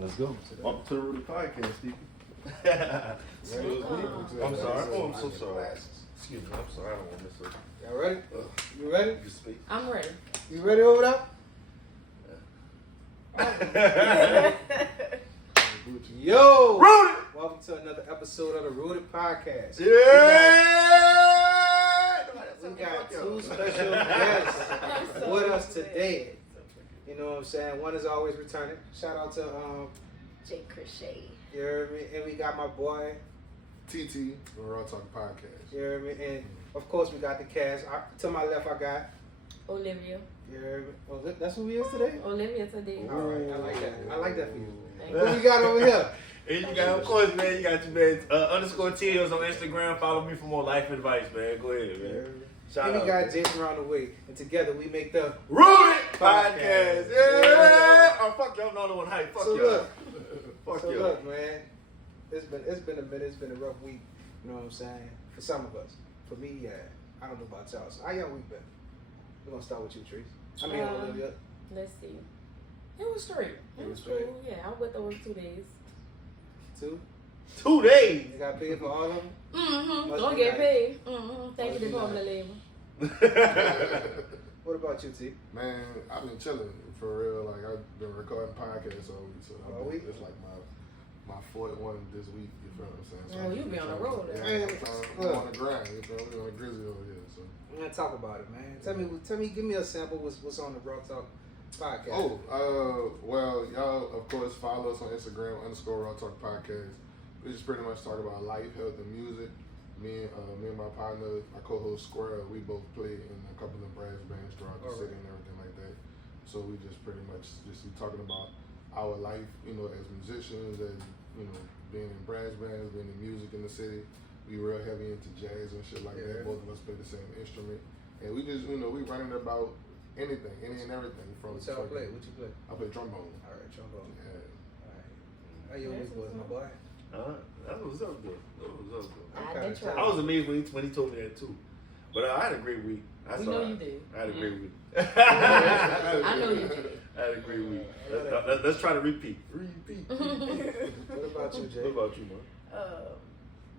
Let's go. Welcome to the Rudy Podcast, Steve. Excuse me. I'm sorry. Oh, I'm so sorry. Excuse me. I'm sorry. I don't want to miss it. Y'all ready? You ready? You can speak. I'm ready. You ready over there? Yo! Rudy! Welcome to another episode of the Rudy Podcast. Yeah! We got two special guests with us today. You know what I'm saying? One is always returning. Shout out to Jake Crochet. you heard me? And we got my boy. TT, the Raw Talk Podcast. You heard me? And of course we got the cast. To my left I got. Olivia. You heard me? Oh, that's who he is today? Olivia today. All right, I like that. I like that for you. Thank What we got over here? And you got, of course, man, you got your man, underscore Teals on Instagram. Follow me for more life advice, man. Go ahead, You man. heard me? Shout And we out. got Jason around the way. And together we make the Rudy Podcast. Podcast. Yeah! Oh, fuck y'all, know the one hype. Fuck So y'all. look, Fuck so y'all. look, man. It's been a minute. It's been a rough week. You know what I'm saying? For some of us. For me, yeah. I don't know about y'all. So how y'all week been? We're gonna start with you, Trees. I mean, Olivia. Let's see. It was straight. It was straight. cool. Yeah, I went to work 2 days. 2. 2 days. You got paid for all of them. Mm-hmm. Must Don't be get nice. paid. Mm-hmm. Thank Must you, be Department of nice. Labor. What about you, T? Man, I've been chilling for real. Like I've been recording podcasts all week, so All week? it's like my fourth one this week. You feel what I'm saying? So Oh, you be on the road, Yeah, man. I'm on the grind. You feel me? On the grizzly over here. So. We're gonna talk about it, man. Tell me, give me a sample. What's on the Raw Talk podcast? Well, y'all of course follow us on Instagram _Raw Talk Podcast. We just pretty much talk about life, health, and music. Me and my partner, my co-host Square, we both play in a couple of brass bands throughout the city and everything like that. So we just pretty much just be talking about our life, you know, as musicians, as you know, being in brass bands, being in music in the city. We real heavy into jazz and shit like that. Both of us play the same instrument, and we just, you know, we running about anything, any and everything. From What y'all play? What you play? I play trombone. All right, trombone. Yeah. All right. How your week was, my boy? That was up good. That was up good. I kinda did try. I was amazed when he told me that too. But I had a great week. We know you did. I had a great week. I know you did. I had a great week. Let's try to repeat. What about you, Jay? What about you, man?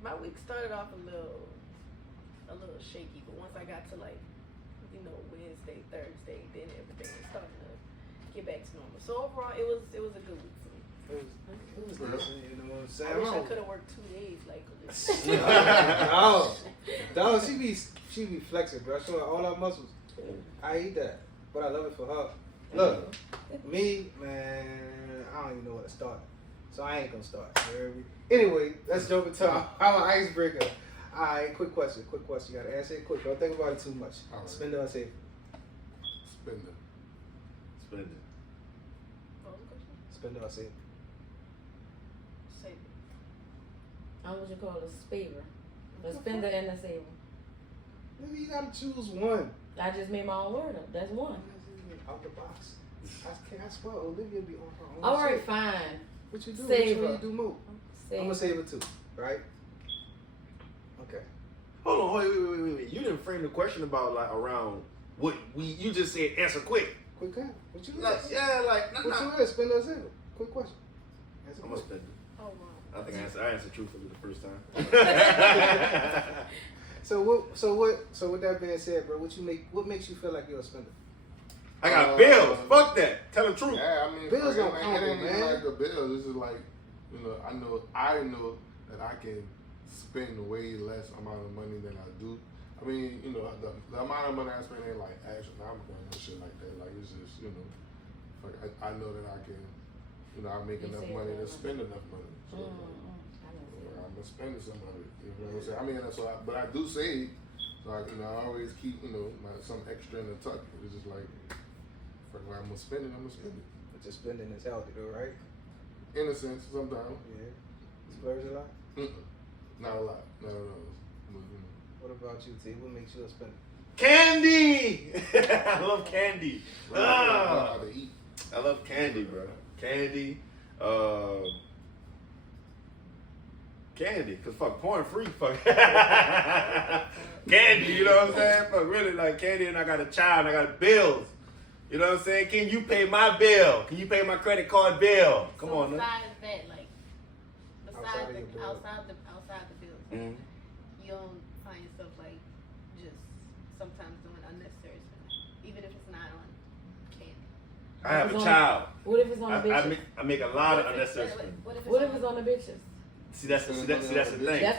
My week started off a little shaky, but once I got to Wednesday, Thursday, then everything was starting to get back to normal. So overall, it was a good week for me. It was decent, you know what I'm saying? I wish I could have worked 2 days like Olivia. Dog, she be flexing, bro. Showing all her muscles. I eat that, but I love it for her. Look, me, man, I don't even know where to start, so I ain't gonna start. You heard me? Anyway, let's jump into our icebreaker. All right, quick question. You gotta answer it quick. Don't think about it too much. All right. Spend it or save it. Spender. Spend it. What was the question? Spend it or save it. Save it. I what you call it, a spaver. The spender and the saver. Maybe you gotta choose one. I just made my own word up. That's one. Out the box. I swear, Olivia be on her own. All right, shit. fine. What you do? Saver. Which one you do move? I'm gonna Saver. save it too, right? Okay. Hold on, wait. You didn't frame the question about like around what you just said answer quick. Quick cut. What you Like, is? yeah, like What you is? Spend or save it? Quick question. Answer I'm gonna quick. spend it. Oh wow. I think I answered truthfully the first time. So with that being said, bro, what makes you feel like you're a spender? I got bills. Fuck that. Tell the truth. Yeah, I mean, Bills it don't count, ain't even man. like the bills. This is like, you know, I know that I can spend way less amount of money than I do. I mean, you know, the amount of money I spend ain't like astronomical and shit like that. Like it's just, you know, like I know that I can, you know, I make You enough save money to enough spend enough money. So I'm gonna spend some of it. You know what I'm saying? I mean, but I do save. So I always keep, you know, some extra in the tuck. It's just like, for when I'm gonna spend it, I'm gonna spend it. But your spending is healthy though, right? In a sense, sometimes. Yeah. Splurge a lot? Not a lot. Not at all. But, you know. What about you, T? What makes you a spender? Candy. I love candy. But I know how to eat. I love candy, bro. Candy. Candy, cause fuck porn free, fuck candy, you know what I'm saying? Fuck really like candy, and I got a child, and I got bills. You know what I'm saying? Can you pay my bill? Can you pay my credit card bill? Come so on, man. besides that, like Outside of your bill. outside the bills, Mhm. you don't find yourself like just sometimes doing unnecessary spending, even if it's not on candy. I have a What if it's child. What if it's on the bitches? I make a lot of unnecessary What spending. if What if it's on the bitches? See, that's the thing. That's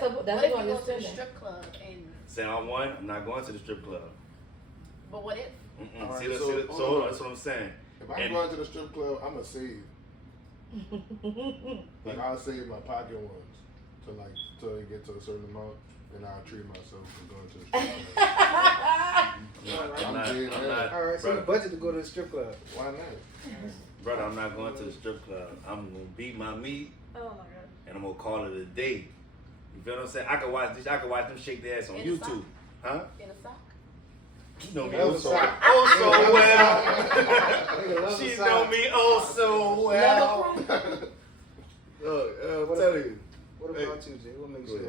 What that's if you what go you're to the spending. strip club and? Saying on one, I'm not going to the strip club. But what if? Mm-mm. All right, See, so hold hold on. on. That's what I'm saying. If I'm And- going to the strip club, I'm gonna save. Like I'll save my pocket ones till they get to a certain amount, and I'll treat myself for going to the strip club. I'm not, All right, so the brother, budget to go to the strip club. Why not? brother, I'm not going to the strip club. I'm gonna beat my meat Oh my god. and I'm gonna call it a day. You feel what I'm saying? I can watch them shake their ass on In a YouTube. sock? Huh? In a sock? You know me Love oh the so, sock. oh so well. Nigga love the She sock. know me oh so well. I'm What telling you. What about you, Jay? What makes Go ahead.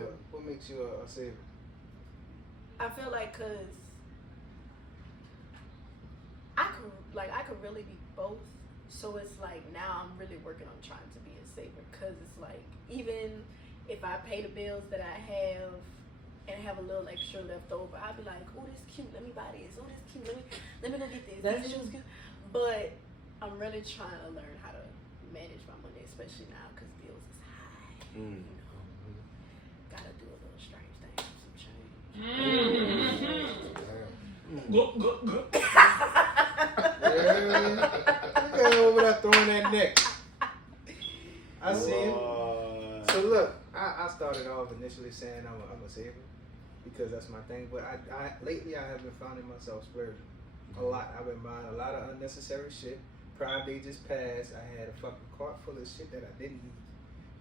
you a saver? I feel like cause I could really be both. So it's like now I'm really working on trying to be a saver, cause it's like even if I pay the bills that I have and have a little extra left over, I'll be like, oh, this cute, let me buy this. Oh, this cute, let me go get this. That's These shoes cute. But I'm really trying to learn how to manage my money, especially now because bills is high. Mm. You know, gotta do a little strange thing for some change. Yeah. Look at him over there throwing that neck. I see him. So look, I started off initially saying I'm a saver because that's my thing. But I lately I have been finding myself splurging a lot. I've been buying a lot of unnecessary shit. Prime Day just passed. I had a fucking cart full of shit that I didn't need.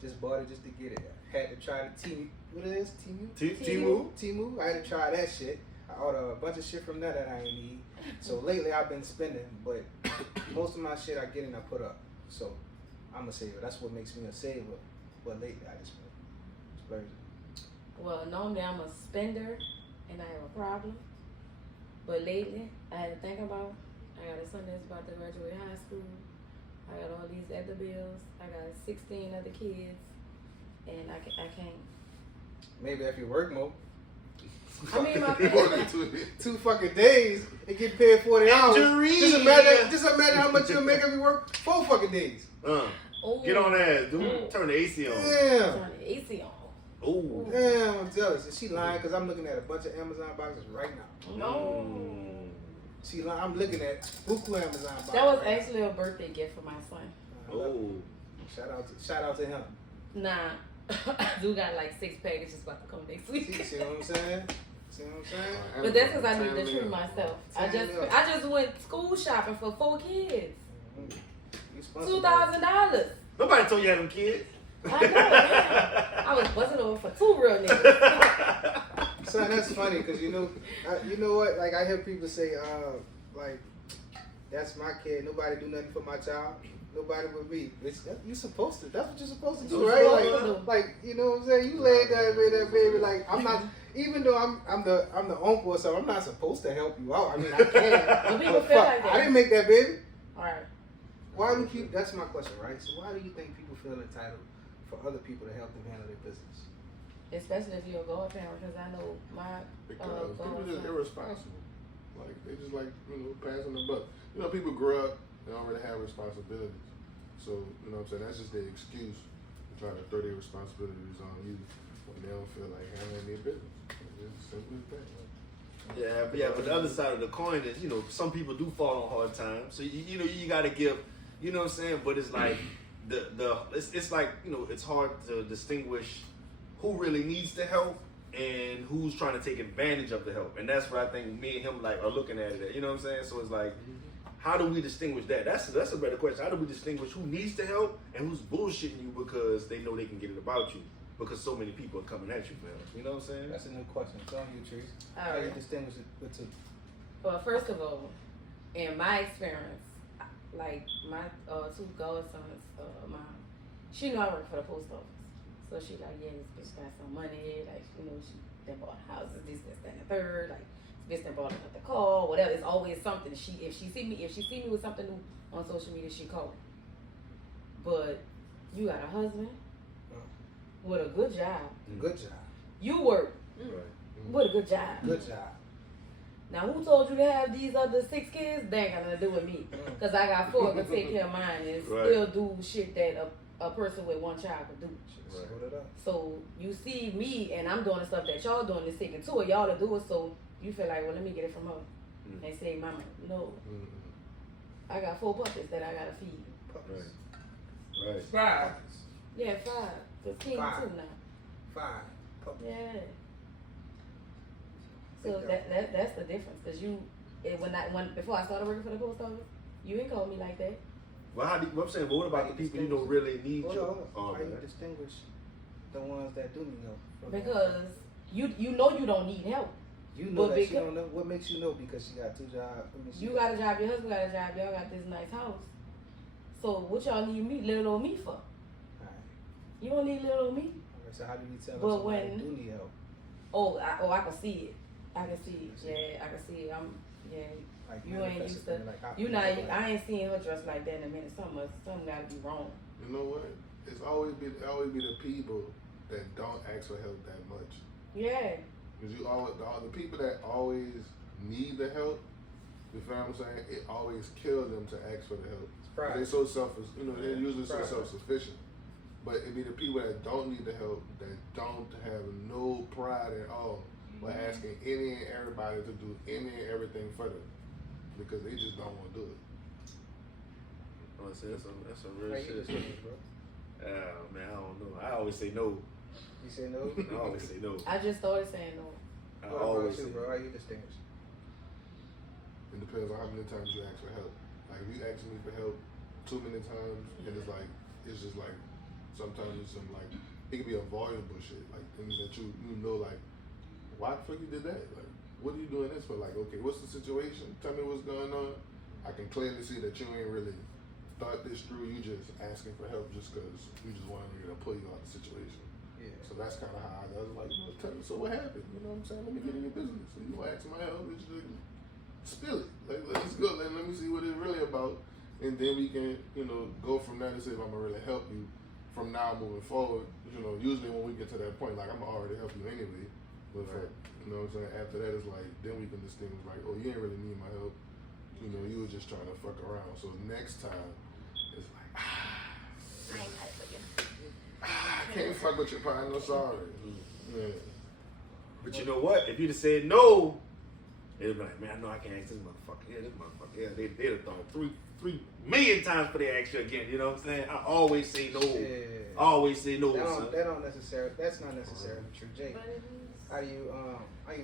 Just bought it just to get it. I had to try the Temu. What it is? Temu? Temu. I had to try that shit. I ordered a bunch of shit from that I didn't need. So lately I've been spending, but most of my shit I get and I put up. So I'm a saver. That's what makes me a saver. But lately I just been splurging. Well, normally I'm a spender and I have a problem. But lately, I had to think about, I got a son that's about to graduate high school. I got all these other bills. I got 16 other kids. And I can't. Maybe if you work more. I mean, my More than 2 years. 2 fucking days and get paid 40 hours. Just imagine how much you'll make if you work 4 fucking days. Ooh. Get on that, dude. Turn the AC on. Damn. Turn the AC on. Ooh. Damn, I'm jealous. And she lying because I'm looking at a bunch of Amazon boxes right now. No. She lying. I'm looking at buku Amazon boxes. That was actually a birthday gift for my son. Oh. Shout out to him. Nah. I do got like 6 packages about to come next week. See what I'm saying? See what I'm saying? But that's because I need to treat myself. I just went school shopping for 4 kids. You sponsored by $2,000. Nobody told you had them kids. I know. Man. I was busting over for 2 real niggas. Son, that's funny because you know what? Like I hear people say, like that's my kid. Nobody do nothing for my child. Nobody but me. You supposed to. That's what you're supposed to do, right? Like you know what I'm saying? You laid that baby. Like I'm not. Even though I'm the uncle or something, I'm not supposed to help you out. I mean, I can. But people But feel fuck, like that. I didn't make that baby. All right. Why do people? That's my question, right? So why do you think people feel entitled for other people to help them handle their business? Especially if you're a God parent, because I know my Because people just God. irresponsible. Like they just passing the buck. You know, people grow up and already have responsibilities. So you know what I'm saying. That's just their excuse to try to throw their responsibilities on you when they don't feel like handling their business. It's simple as that. Yeah, but the other side of the coin is, some people do fall on hard times. So you got to give, you know what I'm saying. But it's like it's like it's hard to distinguish who really needs the help and who's trying to take advantage of the help. And that's what I think me and him are looking at it. You know what I'm saying? So it's like, how do we distinguish that? That's a better question. How do we distinguish who needs the help and who's bullshitting you because they know they can get it about you? Because so many people are coming at you, man. You know what I'm saying? That's a new question. It's on you, Trees. All How do you right. distinguish it the two? Well, first of all, in my experience, like my 2 godsons, mom, she knew I worked for the post office. So she like, yeah, this bitch got some money. Like, she done bought houses, this, that, and the third. Like, visiting brought up the call, whatever. It's always something. If she see me with something new on social media, she call me. But you got a husband with a good job. Good job. You work with a good job. Good job. Now, who told you to have these other 6 kids? They ain't got nothing to do with me. Because I got 4 to take care of mine and still do shit that a person with 1 child could do. So, you see me and I'm doing the stuff that y'all doing, and taking 2 of y'all to do it, so you feel like, well, let me get it from her. And say, mama, no. I got 4 puppies that I got to feed. Right. 5. Yeah, 5. 15 too now. 5 puppies. Yeah. So that's the difference, cause before I started working for the post office, you didn't call me like that. Well, I'm saying, but what about the people you don't really need? Hold on. How you distinguish the ones that do need help? Because you know you don't need help. You know that she don't know. What makes you know? Because she got 2 jobs. You got a job. Your husband got a job. Y'all got this nice house. So what y'all need little old me for? Right. You don't need little old me. Okay, so how do you tell us somebody do need help? I can see it. I can see it. Yeah, I can see it. Like you ain't used to. I ain't seen her dressed like that in a minute. Something gotta be wrong. You know what? It's always be the people that don't ask for help that much. Yeah. Because the people that always need the help, you feel what I'm saying? It always kills them to ask for the help. They're so selfish. They're usually so self-sufficient. But it be the people that don't need the help, that don't have no pride at all, but asking any and everybody to do any and everything for them because they just don't want to do it. Honestly, that's some real shit. Man, I don't know. I always say no. You say no? I always say no. I just started saying no. I always say bro. How you distinguish? It depends on how many times you ask for help. Like if you ask me for help too many times, and it's just like sometimes it's some like it could be avoidable shit, like things that you know like why the fuck you did that? Like what are you doing this for? Like okay, what's the situation? Tell me what's going on. I can clearly see that you ain't really thought this through. You just asking for help just because you just wanted me to pull you out of the situation. Yeah. So that's kind of how I was like, tell me, so what happened? You know what I'm saying? Let me get in your business. So you ask my help, it's just spill it. Like, let's go. Let me see what it's really about. And then we can, go from there to see if I'm going to really help you from now moving forward. Usually when we get to that point, like, I'm going to already help you anyway. But, you know what I'm saying? After that, it's like, then we can distinguish, like, oh, you ain't really need my help. You were just trying to fuck around. So next time, it's like, I ain't got it for you. I can't fuck with your partner, sorry. Yeah. But you know what? If you'd have said no, they'd be like, man, I know I can't ask this motherfucker. Yeah, this motherfucker. Yeah, they'd have thought 3 million times for their ask you again. You know what I'm saying? I always say no. Yeah. Always say no. That's not necessarily true, Jake. How do you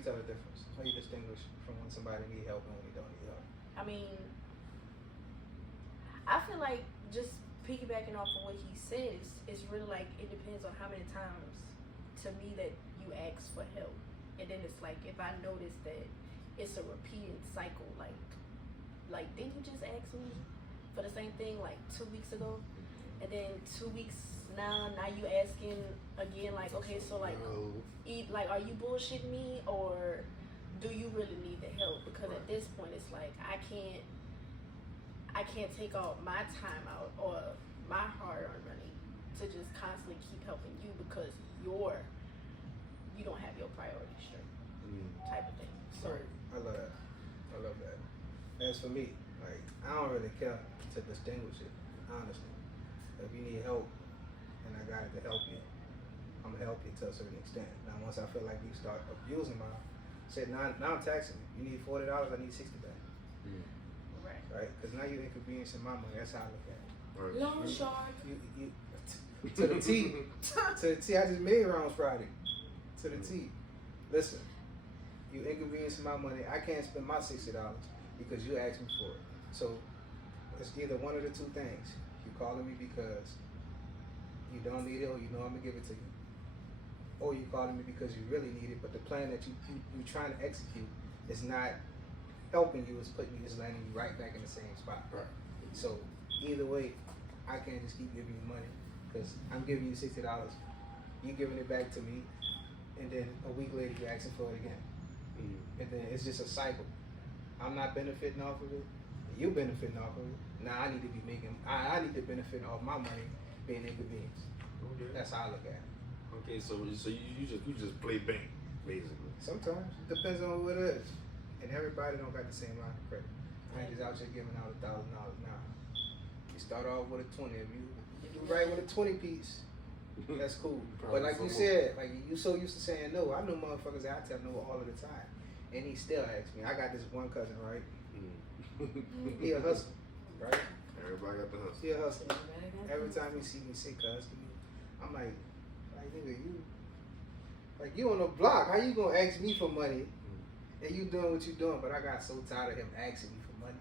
tell the difference? How you distinguish from when somebody need help and when they don't need help? I mean, I feel like just piggybacking off of what he says, it's really like it depends on how many times to me that you ask for help. And then it's like if I notice that it's a repeated cycle, like didn't you just ask me for the same thing like 2 weeks ago? And then 2 weeks now you asking again, like, okay, so like are you bullshitting me or do you really need the help? Because at this point it's like I can't take all my time out or my hard-earned money to just constantly keep helping you because you don't have your priorities straight, type of thing. So I love that. As for me, like I don't really care to distinguish it, honestly. If you need help and I got it to help you, I'm gonna help you to a certain extent. Now once I feel like you start abusing my shit, now I'm taxing you. You need $40, I need 60 back. Right? Because now you're inconveniencing my money. That's how I look at it. Long short. You to the T. To the T. I just made rounds Friday. To the T. Listen, you inconveniencing my money. I can't spend my $60 because you asked me for it. So it's either one of the 2 things. You calling me because you don't need it or you know I'm gonna give it to you, or you calling me because you really need it, but the plan that you're trying to execute is not helping you, is landing you right back in the same spot. Right. So either way, I can't just keep giving you money because I'm giving you $60, you giving it back to me, and then a week later you're asking for it again. and then it's just a cycle. I'm not benefiting off of it. You benefiting off of it. Now I need to be making. I need to benefit off my money being inconvenienced. Okay. That's how I look at it. Okay, so you just play bank basically. Sometimes it depends on who it is, and everybody don't got the same line of credit. I ain't just out here giving out $1,000 now. You start off with a 20. If you do right with a 20 piece, that's cool. But like you said, like you so used to saying no. I know motherfuckers that I tell no all of the time, and he still asks me. I got this one cousin, right? He a hustler, right? Everybody got the hustle. He a hustler. Every time he see me say cuz, I'm like nigga, you on the block. How you gonna ask me for money? And you doing what you doing? But I got so tired of him asking me for money.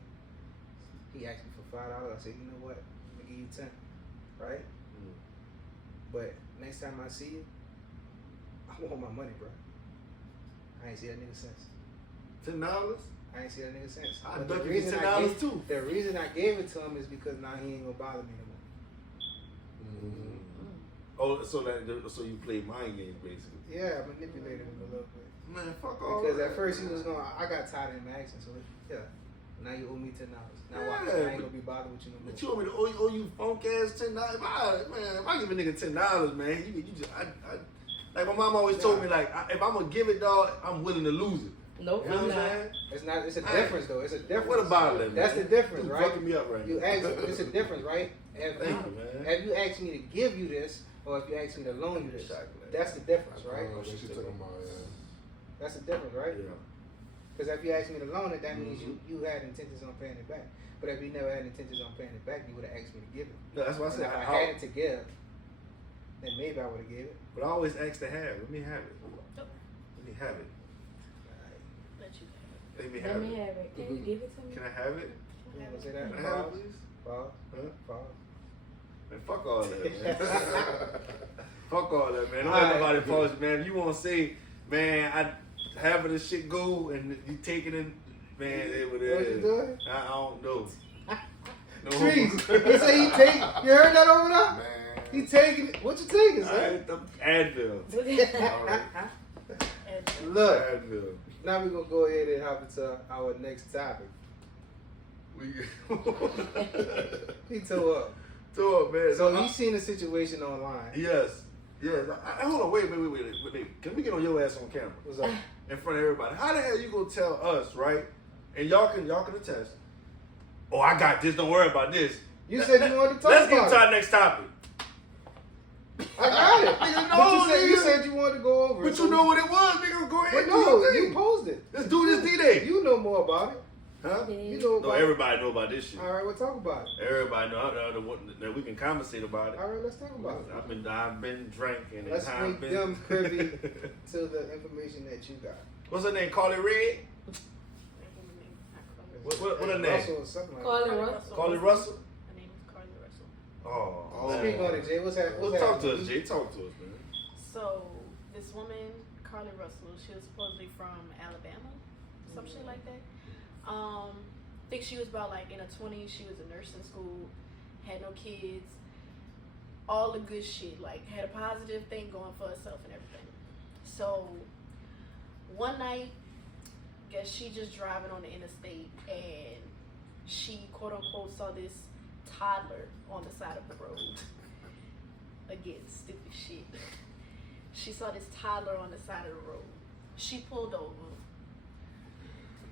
He asked me for $5. I said, you know what? I'm gonna give you 10, right? But next time I see you, I want my money, bro. I ain't see that nigga since. $10? I ain't see that nigga since. I But bet you $10 too. The reason I gave it to him is because now he ain't gonna bother me no more. Oh, so you play mind games basically. Yeah, I manipulated him a little bit. Man, fuck all Because that, at first man. he was going, I got tired of him asking, so yeah. Now you owe me $10. Now watch, Yeah, I ain't gonna be bothered with you no more. But you want me to owe you funk ass $10? If I give a nigga $10, man, you just like my mom always told me, like if I'm gonna give it, dog, I'm willing to lose it. Nope, You know I'm what I'm not. saying? It's not. It's a difference though. It's a difference. What about that, man? That's the difference, You right? fucking me up right You now. ask. It's a difference, right? Thank you, man. If you ask me to give you this, or if you ask me to loan you this, that's the difference, right? She took him out, That's the difference, right? Yeah. Because if you ask me to loan it, that means you had intentions on paying it back. But if you never had intentions on paying it back, you would have asked me to give it. No, that's why I And said if I had it to give, then maybe I would have gave it. But I always ask to have. Let me have it. Let me have it. Let you Let me Let have me it. have it. Can you give it to me? Can I have it? You want to say that? Can I have it, Pause. please? Pause. Huh? Pause. Man, fuck all that, man. Fuck all that, man. Don't All let right. nobody pause you, man. If you want to say, man, I having this shit go and you taking it, man, it what it What you is. doing? I don't know. No Trees. He say he take. You heard that over there? Man. He taking it. What you taking, I son? ain't the Advil. Look, Advil. now we're gonna go ahead and hop into our next topic. He tore up. Throw up, man. So you seen a situation online. Yes. Yes. Hold on. Wait. Can we get on your ass on camera? What's up? In front of everybody. How the hell you gonna tell us, right? And y'all can attest. Oh, I got this. Don't worry about this. You said you wanted to talk Let's get about to it. our next topic. I got it. Nigga, But no, you nigga. said you wanted to go over it. But you know what it was, nigga. Go ahead. But do no, your you thing. posed it. Let's do this D-Day. You know more about it. Huh? You know No, about everybody know about this shit. it. All right, we'll talk about it. Everybody know that we can conversate about it. All right, let's talk about it. I've been drinking and Let's I've make been them privy to the information that you got. What's her name? Carlee Red? What her name? Russell or something like Call that. it Russell. Carlee Russell? Her name is Carlee Russell. Oh. Speak on it, Jay. What's happening? Well, talk to us, Jay. Talk to us, man. So this woman, Carlee Russell, she was supposedly from Alabama, some shit like that. I think she was about like in her 20s. She was in nursing school, had no kids, all the good shit. Like had a positive thing going for herself and everything. So one night, guess she just driving on the interstate and she quote unquote saw this toddler on the side of the road. Again, stupid shit. She saw this toddler on the side of the road. She pulled over.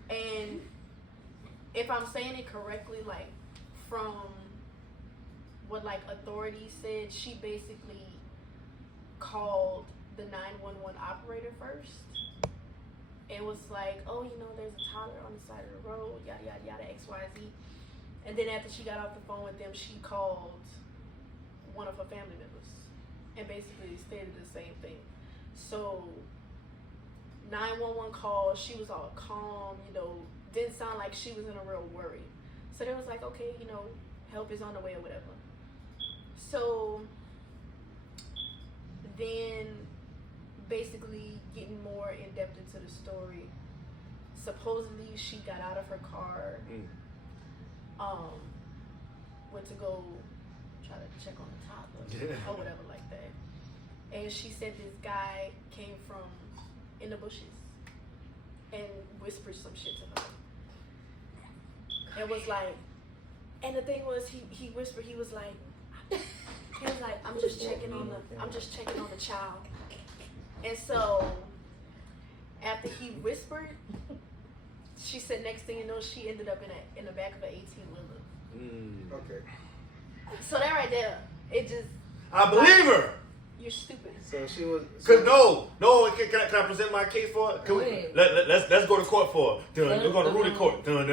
And if I'm saying it correctly, like from what like authorities said, she basically called the 911 operator first. It was like, oh, you know, there's a toddler on the side of the road, yada, yada, yada, XYZ. And then after she got off the phone with them, she called one of her family members and basically stated the same thing. So 911 called, she was all calm, you know, didn't sound like she was in a real worry. So they was like, okay, you know, help is on the way or whatever. So then basically getting more in depth into the story, supposedly she got out of her car, went to go try to check on the toddler or whatever like that. And she said this guy came from in the bushes and whispered some shit to her. It was like, and the thing was, he whispered, he was like, I'm just checking on the child. And so after he whispered, she said, next thing you know, she ended up in the back of an 18-wheeler. Okay. So that right there, it just. I believe her. You're stupid. So she was. Cause no. Can I present my case for her? Can we, let's go to court for her. We're going to rule in court. Dun.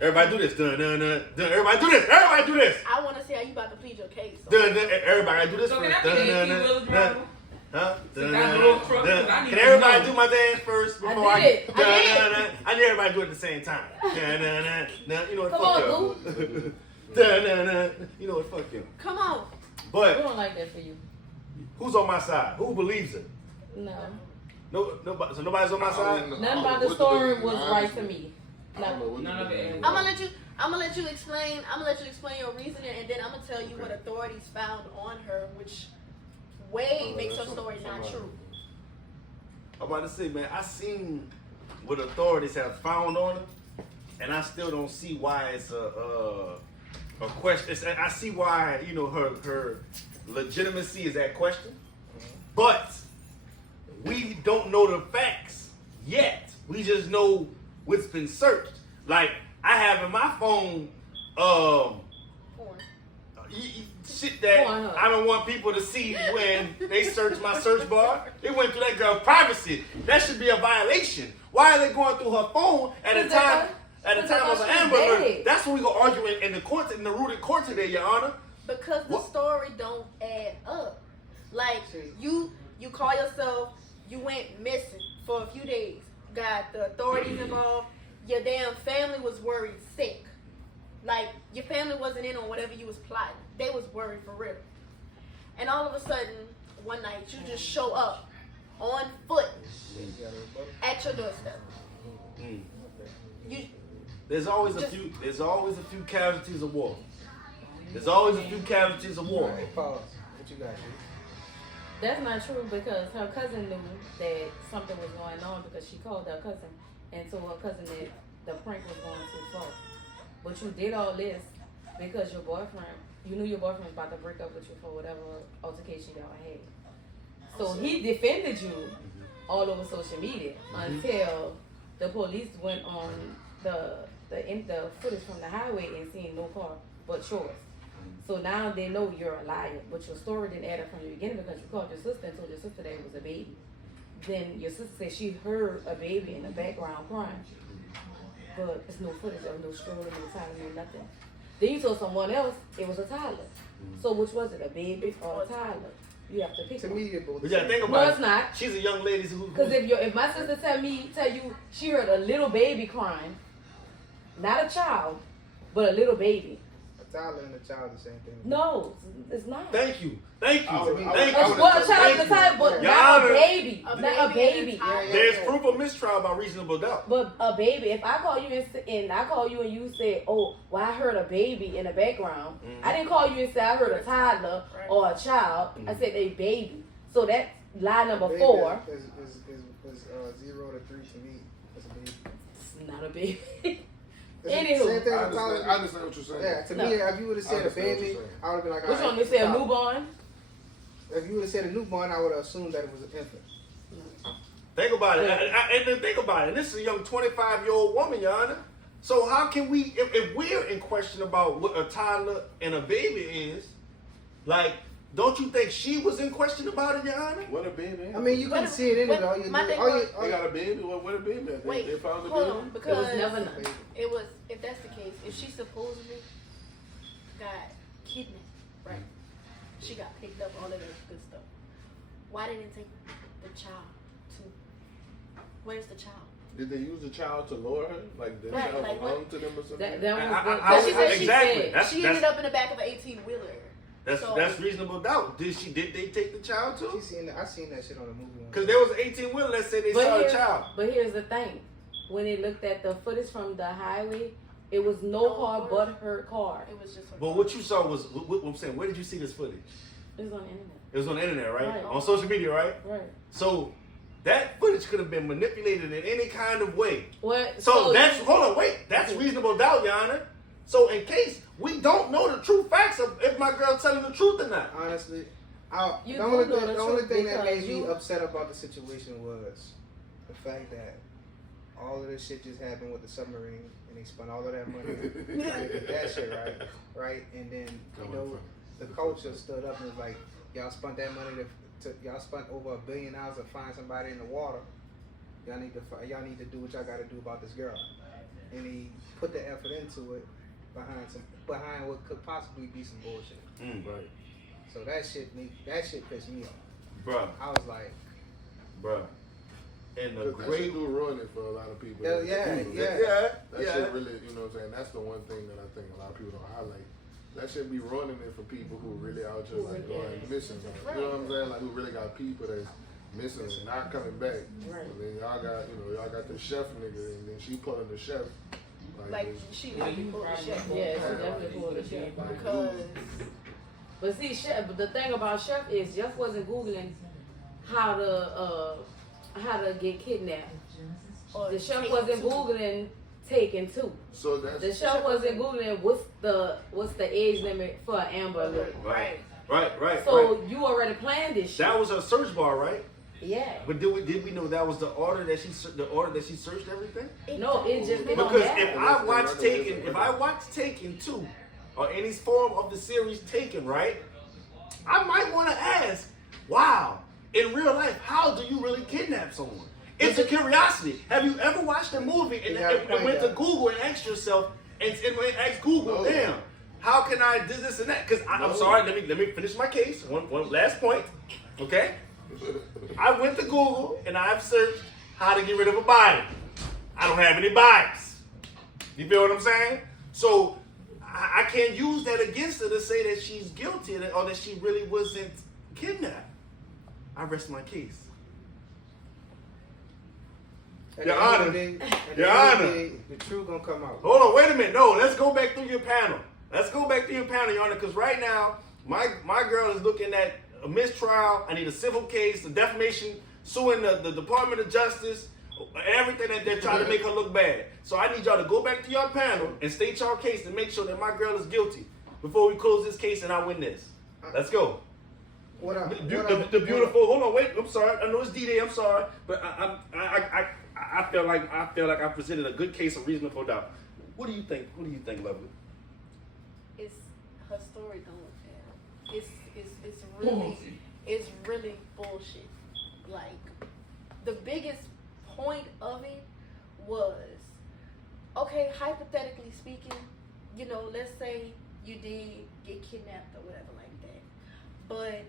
Everybody do this. Dun. Everybody do this. Everybody do this. I want to see how you about to plead your case. Dun. Everybody do this. So first. can I be the 18-wheeler driver? Huh? Can Can everybody do my dance first before I did it. I need everybody to do it at the same time. You know what? Come Fuck on, you. You know what? Fuck you. Come on. We But don't like that for you. who's on my side? Who believes it? No. Nobody. So nobody's on my side. None about the story was right for me. None None of it. I'm gonna let you explain your reasoning, and then I'm gonna tell you what authorities found on her, which makes her story not true. I'm about to say, man, I seen what authorities have found on her, and I still don't see why it's a question. I see why, you know, her legitimacy is at question, but we don't know the facts yet. We just know what's been searched. Like, I have in my phone Porn. shit that I don't want people to see when they search my search bar. They went through that girl's privacy. That should be a violation. Why are they going through her phone at a time of an Amber Alert? That's what we gonna argue in the court, in the rooted court today, Your Honor. Because the story don't add up. Like, you call yourself, you went missing for a few days, got the authorities involved, your damn family was worried sick. Like, your family wasn't in on whatever you was plotting. They was worried for real. And all of a sudden, one night, you just show up on foot at your doorstep. There's always a few casualties of war. There's always a few casualties of war. Alright, pause. What you got, G? That's not true because her cousin knew that something was going on because she called her cousin and told her cousin that the prank was going too far. But you did all this because you knew your boyfriend was about to break up with you for whatever altercation y'all had. So he defended you all over social media until the police went on the footage from the highway and seen no car but yours. So now they know you're a liar, but your story didn't add up from the beginning because you called your sister and told your sister that it was a baby. Then your sister said she heard a baby in the background crying, but there's no footage of no stroller, no toddler, no nothing. Then you told someone else it was a toddler. So which was it, a baby or a toddler? You have to pick To one. me, it both. We gotta think No, about it's it. not. She's a young lady who. Because if my sister tell you she heard a little baby crying, not a child, but a little baby. A toddler and a child the same thing. No, it's not. Thank you. I would- Well, a child is a child, but Your not Honor. a baby. Not a baby. There's proof of mistrial by reasonable doubt. But a baby, if I call you and you say, oh, well, I heard a baby in the background. I didn't call you and say I heard a toddler or a child. I said a baby. So that's lie number Baby 4. Is 0 to 3 to me. It's a baby. It's not a baby. It's Anywho. the same thing I with toddler. understand what you're saying. Yeah, to No. me, if you would have said a understand what baby, you're saying. I would have been like, Which alright, one? You say a stop. newborn? If you would have said a newborn, I would have assumed that it was an infant. Think about it. Yeah. And then think about it. This is a young 25-year-old woman, Your Honor. So how can we, if we're in question about what a toddler and a baby is, like, don't you think she was in question about it, Your Honor? What a baby. I mean, you can see it in it. All you my do, thing all you, was- all They you, got a baby. What a baby. Wait, They found the hold baby. on, It because was never none. it was, if that's the case, if she supposedly got kidnapped, right? She got picked up, all of that good stuff. Why didn't they take the child to? Where's the child? Did they use the child to lure her? Like the Right, child like belonged what- to them or something? That was I- what she said. exactly. She ended up in the back of an 18-wheeler. That's reasonable doubt. Did they take the child too? I seen that shit on the movie. Because there was an 18-wheeler that said they saw a child. But here's the thing. When they looked at the footage from the highway, it was no car but her car. It was just her. But what you saw was, what I'm saying, where did you see this footage? It was on the internet. It was on the internet, right? Right. On social media, right? Right. So That footage could have been manipulated in any kind of way. What? So that's that's reasonable doubt, Your Honor. So in case we don't know the true facts of if my girl telling the truth or not. Honestly, You the do only, know the the only truth thing that because made me you- upset about the situation was the fact that all of this shit just happened with the submarine, and they spent all of that money to get that shit right, and then the culture stood up and was like, y'all spent that money y'all spent over $1 billion to find somebody in the water. Y'all need to do what y'all got to do about this girl, and he put the effort into it behind what could possibly be some bullshit. Right. So that shit pissed me off. Bruh. I was like, And the That shit do ruin it for a lot of people. Yeah. That shit really, you know what I'm saying? That's the one thing that I think a lot of people don't highlight. That shit be ruining it for people who really out here like going missing. Like, you know what I'm saying? Like who really got people that's missing and not coming back. Right. And then y'all got the chef nigga, and then she pulling the chef. Like she really pulled the chef. Yeah, she definitely pulled the chef. Because But see, Chef. But the thing about Chef is Chef wasn't googling how to get kidnapped. or The Chef take wasn't two. googling Taken 2. So that's The Chef wasn't googling what's the age limit for an Amber Alert. Right. Right. So you already planned this shit. That was a search bar, right? Yeah. But did we know that was the order that she searched everything? No, it just it don't Because matter. if I watch Taken 2 or any form of the series Taken, right, I might want to ask, wow, in real life, how do you really kidnap someone? It's a curiosity. Have you ever watched a movie and went to Google and asked yourself and asked Google, damn, how can I do this and that? Because I'm sorry, let me finish my case. One last point, okay? I went to Google and I've searched how to get rid of a body. I don't have any bodies. You feel what I'm saying? So I can't use that against her to say that she's guilty or that she really wasn't kidnapped. I rest my case. Your Honor. The truth gonna come out. Hold on, wait a minute. No, let's go back through your panel. Your Honor, because right now, my girl is looking at a mistrial. I need a civil case, a defamation, suing the Department of Justice, everything that they're trying to make her look bad. So I need y'all to go back to your panel and state your case and make sure that my girl is guilty before we close this case and I win this. Let's go. The beautiful. Hold on, wait. I'm sorry. I know it's D-Day. I'm sorry, but I feel like I presented a good case of reasonable doubt. What do you think? Lovely? It's her story don't tell. It's really bullshit. Like the biggest point of it was, okay, hypothetically speaking, you know, let's say you did get kidnapped or whatever like that, but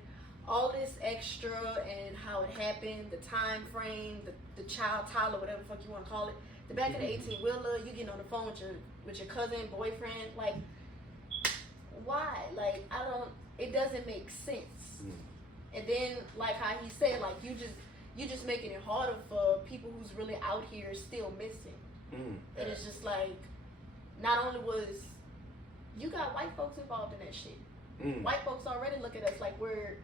all this extra and how it happened, the time frame, the child Tyler, whatever the fuck you want to call it, the back of the 18-wheeler, you getting on the phone with your cousin, boyfriend, like, why? Like, it doesn't make sense. And then, like how he said, like, you just making it harder for people who's really out here still missing. And it's just like, not only was, you got white folks involved in that shit. White folks already look at us like we're,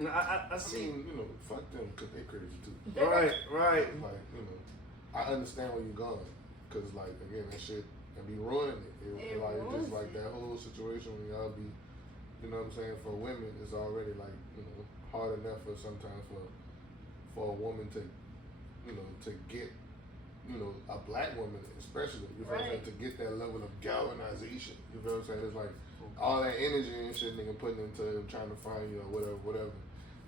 I see. mean, you know, fuck them because they crazy too. Right. Like, you know, I understand where you're going because, like, again, that shit can be ruining it. Just like that whole situation when y'all be, you know what I'm saying, for women, it's already like, you know, hard enough for sometimes for a woman to, you know, to get, you know, a black woman especially, you feel what I'm saying, to get that level of galvanization. You feel what I'm saying? It's like all that energy and shit nigga putting into trying to find you or whatever.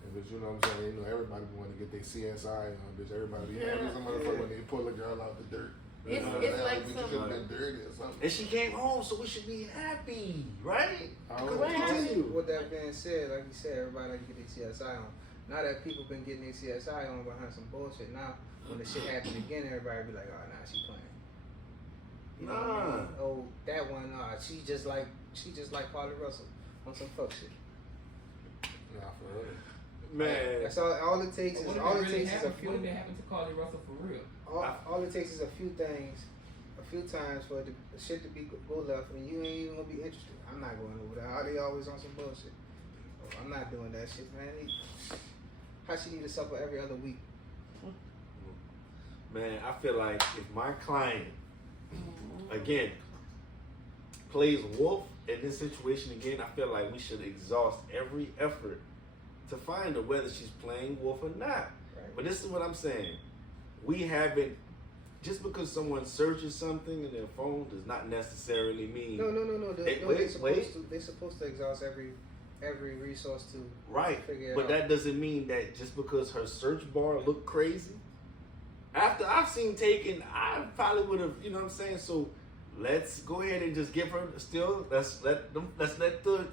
And bitch, you know what I'm saying? You know, everybody want to get their CSI on, bitch. Everybody be happy some motherfucker when they pull a girl out the dirt. You know what I'm it's saying? like Bitch, some, you should have been dirty or something. And she came home, so we should be happy, right? With that being said, like you said, everybody like to get their CSI on. Now that people been getting their CSI on behind some bullshit, now when the shit happen again, everybody be like, oh, nah, she playing. You know what I mean? Oh, that one, she just like Carlee Russell on some fuck shit. Nah, for real. Man. That's all it takes is a few. What if it happened to Carlee Russell for real? All it takes is a few things, a few times for the shit to go left, and you ain't even gonna be interested. I'm not going over there. They always on some bullshit. I'm not doing that shit, man. how she need to suffer every other week. Man, I feel like if my client, again, plays wolf in this situation again, I feel like we should exhaust every effort to find her, whether she's playing wolf or not. Right. But this is what I'm saying. We haven't, just because someone searches something in their phone does not necessarily mean. No. Wait. They're supposed to exhaust every resource to Right. figure it But out. that doesn't mean that just because her search bar looked crazy. After I've seen Taken, I probably would have, you know what I'm saying? So let's go ahead and just give her still, let's let the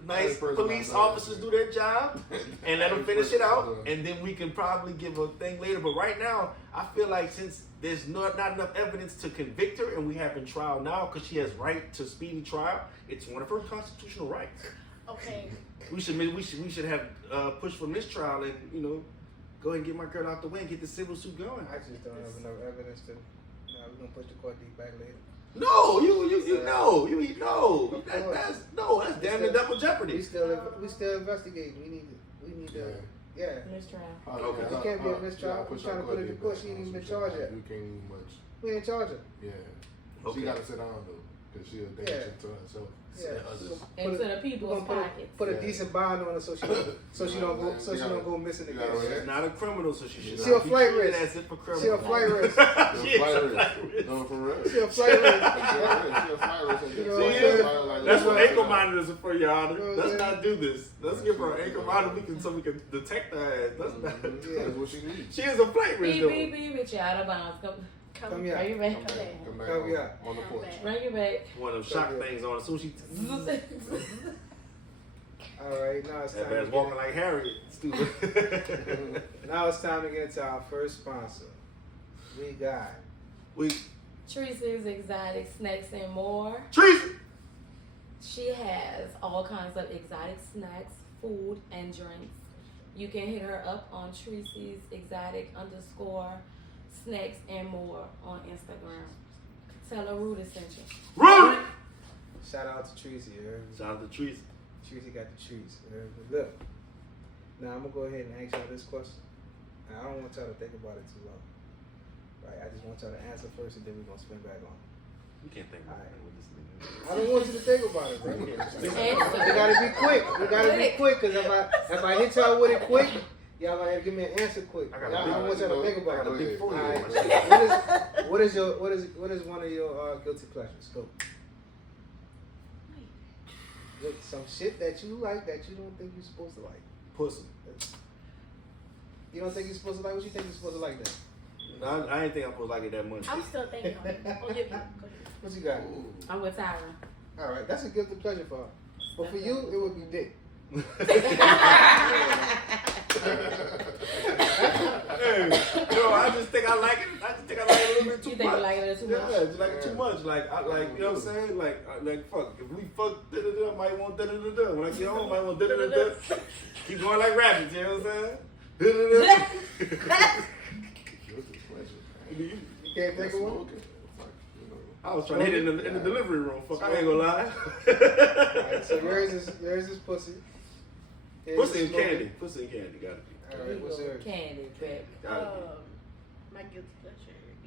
nice police officers do their job and let them finish it out, and then we can probably give a thing later. But right now, I feel like since there's not enough evidence to convict her and we have in trial now because she has right to speedy trial, it's one of her constitutional rights. Okay. We should have pushed for mistrial and, you know, go ahead and get my girl out the way and get the civil suit going. I just don't have enough evidence to. No, we're gonna push the court date back later. No, you know. Of That's damn near double jeopardy. We still investigating. We need to. Yeah. Mistrial. Okay. It can't be a mistrial. We're trying to put her to court. She ain't even been charged yet. You can't even much. We ain't charge her. Yeah. Okay. She gotta sit down though, cause she a danger to herself. Yeah. Into the We're people's gonna pockets. put a Yeah. decent bond on her so she don't go missing you again. gotta- She's not a criminal, so she should She not a be flight treated risk. as if a criminal. She a flight risk. She is a flight risk. No, for real. She a flight risk. She a flight risk. You know She what I'm is. saying? That's what ankle monitor. monitors are for, Your Honor. You know what I'm Let's saying? not do this. Let's give her an ankle monitor so we can detect her ass. Let's not. Yeah. That's what she needs. She is a flight risk, Beep, though. beep, beep, beep, you out of bounds. Come here. Bring it back. Come back Come here. on the porch. back. Bring it back. One of them shock things on her. So she. All right, now it's time. That To man's walking like Harriet. Stupid. Now it's time to get into our first sponsor. We got Teresa's Exotic Snacks and More. Treason. She has all kinds of exotic snacks, food, and drinks. You can hit her up on Teresa's Exotic _ snacks and more on Instagram. Tell her Rudy sent you. Rudy. shout out to Tracy. Shout out to Treason. Tracy got the trees. Look, now I'm gonna go ahead and ask y'all this question. And I don't want y'all to think about it too long. Right? I just want y'all to answer first, and then we're gonna spin back on. You can't think about Alright. it with this nigga. I don't want you to think about it, bro. Answer. We gotta be quick. We gotta be quick, cause if I hit y'all with it quick, y'all might have to give me an answer quick. I got a I big- don't want y'all to think about I got a it. big 40. Alright. What is one of your guilty pleasures? Go. Look, some shit that you like that you don't think you're supposed to like. Pussy. You don't think you're supposed to like? What you think you're supposed to like then? No, I ain't think I'm supposed to like it that much. I'm still thinking on it. Olivia, go ahead. What you got? I'm with Tyra. All right, that's a guilty pleasure for her. But for you, it would be dick. Hey, no, I just think I like it. I just think I like it a little bit too You think much. you like it too Yeah, much? just like it too much. Like I like, you know what I'm saying? Like fuck. If we fuck da da da, I might want da da da da. When I get home, I might want da da da da. Keep going like rabbits. You know what I'm saying? Da da da. Guilty pleasure. You can't think of one? Smoking. Fuck, you know. I was trying to hit it in the delivery room. Fuck, I ain't gonna lie. Alright, so yours is pussy. Yours Pussy is and smoking. candy. Pussy and candy. Gotta be. All right, what's yours? Candy, babe. Gotta be. My guilty pleasure is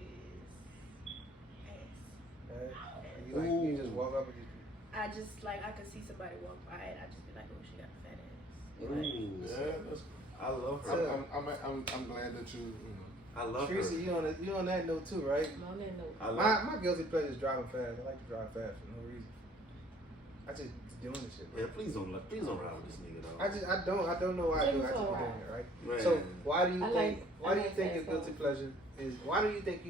ass. You just walk up and just. I just like I could see somebody walk by and I just be like, oh, she got a fat ass. Ooh, Yeah, that's. I love her. I'm glad that you know. I love Tracy, her. you on that note too, right? I'm on that note. I love My guilty pleasure is driving fast. I like to drive fast for no reason. I just doing this shit. Yeah, please don't ride with this nigga though. I don't know why I do. I just be doing it, right? Man. So why do you I think? like- Why I do you like think that your guilty song. pleasure is? Why do you think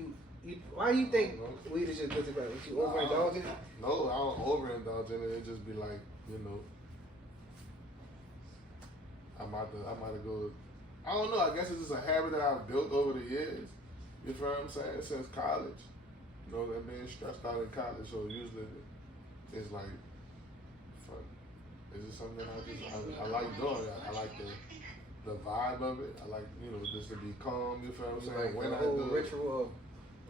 why do you think weed is your guilty pleasure? You overindulging? No, I don't overindulge in it. It just be like, you know, I'm about to go. I don't know. I guess it's just a habit that I've built over the years. You feel what I'm saying? Since college, you know, that being stressed out in college. So usually, it's like, fuck. It's just something that I like doing. I like the vibe of it. I like, you know, just to be calm. You feel what I'm saying? Like When the I whole do it. ritual of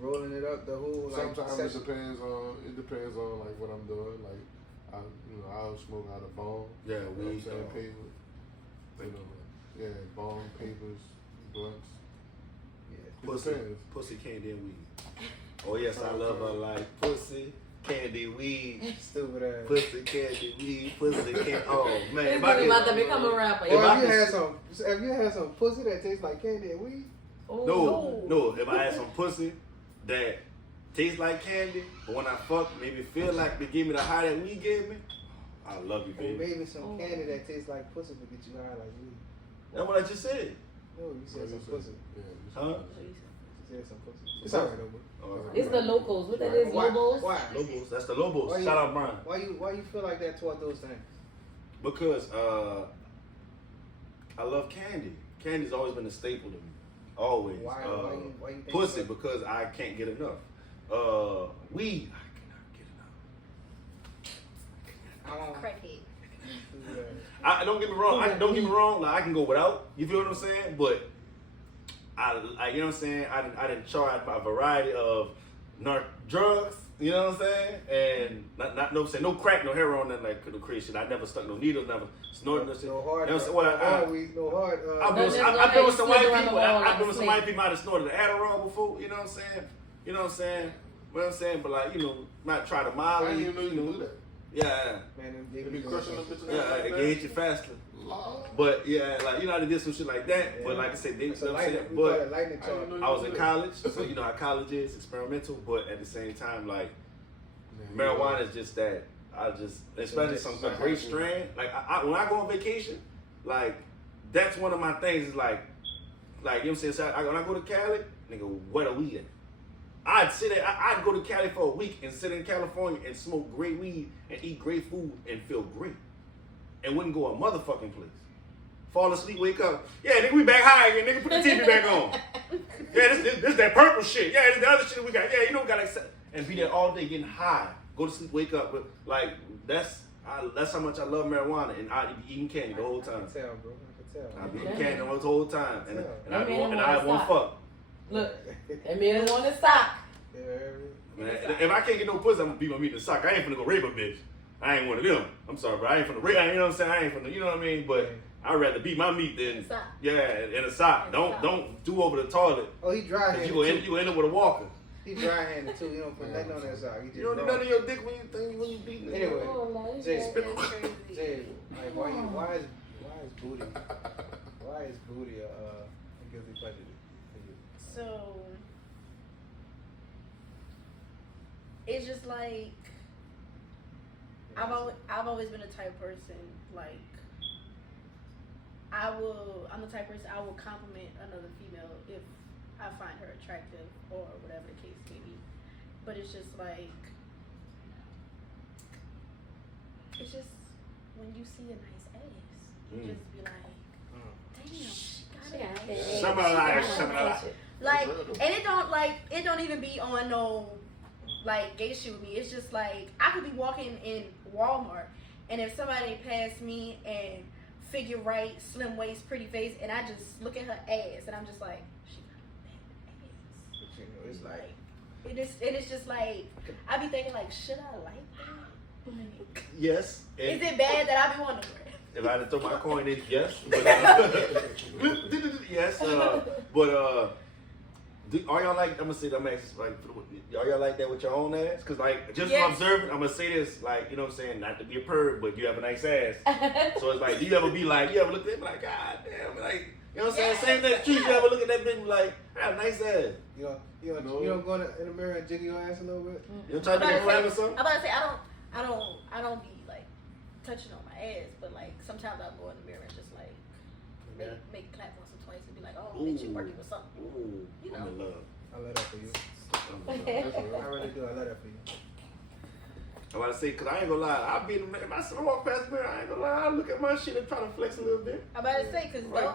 rolling it up, the whole like Sometimes session. it depends on like what I'm doing. Like I'll smoke out of bone. Yeah, You know what I'm weed. saying? Paper. You know, yeah, bone papers. Blunts. Yeah. Pussy, candy, and weed. Oh yes, I love her like pussy, candy, weed. Stupid ass. Pussy, candy, weed, pussy, candy. Oh man, He's if I about to could, become a rapper. Or I have you could- had some pussy that tastes like candy and weed? no. If I had some pussy that tastes like candy, but when I fuck, maybe feel like they gave me the high that weed gave me. I love you, Or baby. maybe some candy that tastes like pussy but get you high like weed. That's what I just said. No, you said some pussy. Huh? You said some pussy. It's alright though, bro. It's the locals. What that is, Lobos? Why? Lobos. That's the Lobos. Why you- Shout out Brian. Why you feel like that toward those things? Because I love candy. Candy's always been a staple to me. Always. Why you think Pussy, that? because I can't get enough. Weed, I cannot get enough. Crackhead. I don't get me wrong. Don't get me wrong. Like I can go without. You feel what I'm saying? But I you know what I'm saying. I didn't try a variety of drugs. You know what I'm saying? And not no saying no crack, no heroin, nothing like the crazy shit. I never stuck no needles, never snorted no shit. No hard. You know what I'm saying? Well, No hard. I've been with some white people. I've been with some white people that snorted the Adderall before. You know what I'm saying? You know what I'm saying? What I'm saying? But like, you know, might try to Molly. I didn't even know you could do that. Yeah. Man, They be crushing them bitches. Yeah, it can hit you faster. But yeah, like you know, I did some shit like that. Yeah. But like I said, they, you So know what I'm lightning, saying? we call But it lightning charge. I was in college, so you know how college is experimental. But at the same time, like marijuana is just that. Especially a great strain. Like when I go on vacation, like that's one of my things. Is like you know what I'm saying. So when I go to Cali, nigga, what are we in? I'd go to Cali for a week and sit in California and smoke great weed and eat great food and feel great. And wouldn't go a motherfucking place. Fall asleep, wake up. Yeah, nigga, we back high again. Nigga, put the TV back on. Yeah, this that purple shit. Yeah, this the other shit we got. Yeah, you know, we got like, and be there all day getting high. Go to sleep, wake up. But like, that's how much I love marijuana. And I'd be eating candy the whole I time. can tell, bro. I can tell. I'd be eating candy the whole time. And That man I wanna won't stop. fuck. Look, that man want to stop. Yeah, Man, if I can't get no pussy, I'm gonna beat my meat in the sock. I ain't finna go rape a bitch. I ain't one of them. I'm sorry, bro. I ain't finna rape. You know what I'm saying? I ain't finna. You know what I mean? But I'd rather beat my meat than Sock. in a sock. Don't do over the toilet. Oh, he dry Cause handed. you go end up with a walker. He dry handed too. You don't put nothing on that side. He just You don't do raw. nothing in your dick when you beating it. Anyway, Oh, like, Jay, yeah. Jay, like why is booty a guilty pleasure for you? So it's just like I've always been the type of person like I'm the type of person I will compliment another female if I find her attractive or whatever the case may be. But it's just like when you see a nice ass, you just be like, damn, she got it. Somebody. Like, and it don't even be on no like gay shit with me. It's just like I could be walking in Walmart, and if somebody passed me and figure right, slim waist, pretty face, and I just look at her ass, and I'm just like, she got a bad ass. But you know, it's like It's just like I be thinking like, should I like that? Like, Yes. is it bad that I be wondering? If I had to throw my coin in, yes. But, yes. Are y'all like? I'm gonna say that. I'm gonna ask, like, are y'all like that with your own ass? Cause like, just from observing, I'm gonna say this, like, you know what I'm saying, not to be a perv, but you have a nice ass. So it's like, do you ever look at it and be like, God damn, like, you know what I'm saying? Same thing, street, you ever look at that bitch and be like, I have a nice ass. you don't go in the mirror and jiggle your ass a little bit. You don't try to make it laugh or something? I'm about to say I don't be like touching on my ass, but like sometimes I'll go in the mirror and just like make a clap once or twice and be like, oh, bitch, you working with something. Ooh, You know. I'm in love. I love that for you. I'm in love. I really do. I love that for you. I'm about to say, cause I ain't gonna lie, I'll be in the mirror. If I walk past the mirror, I ain't gonna lie, I look at my shit and try to flex a little bit. I'm about to say, cause Right.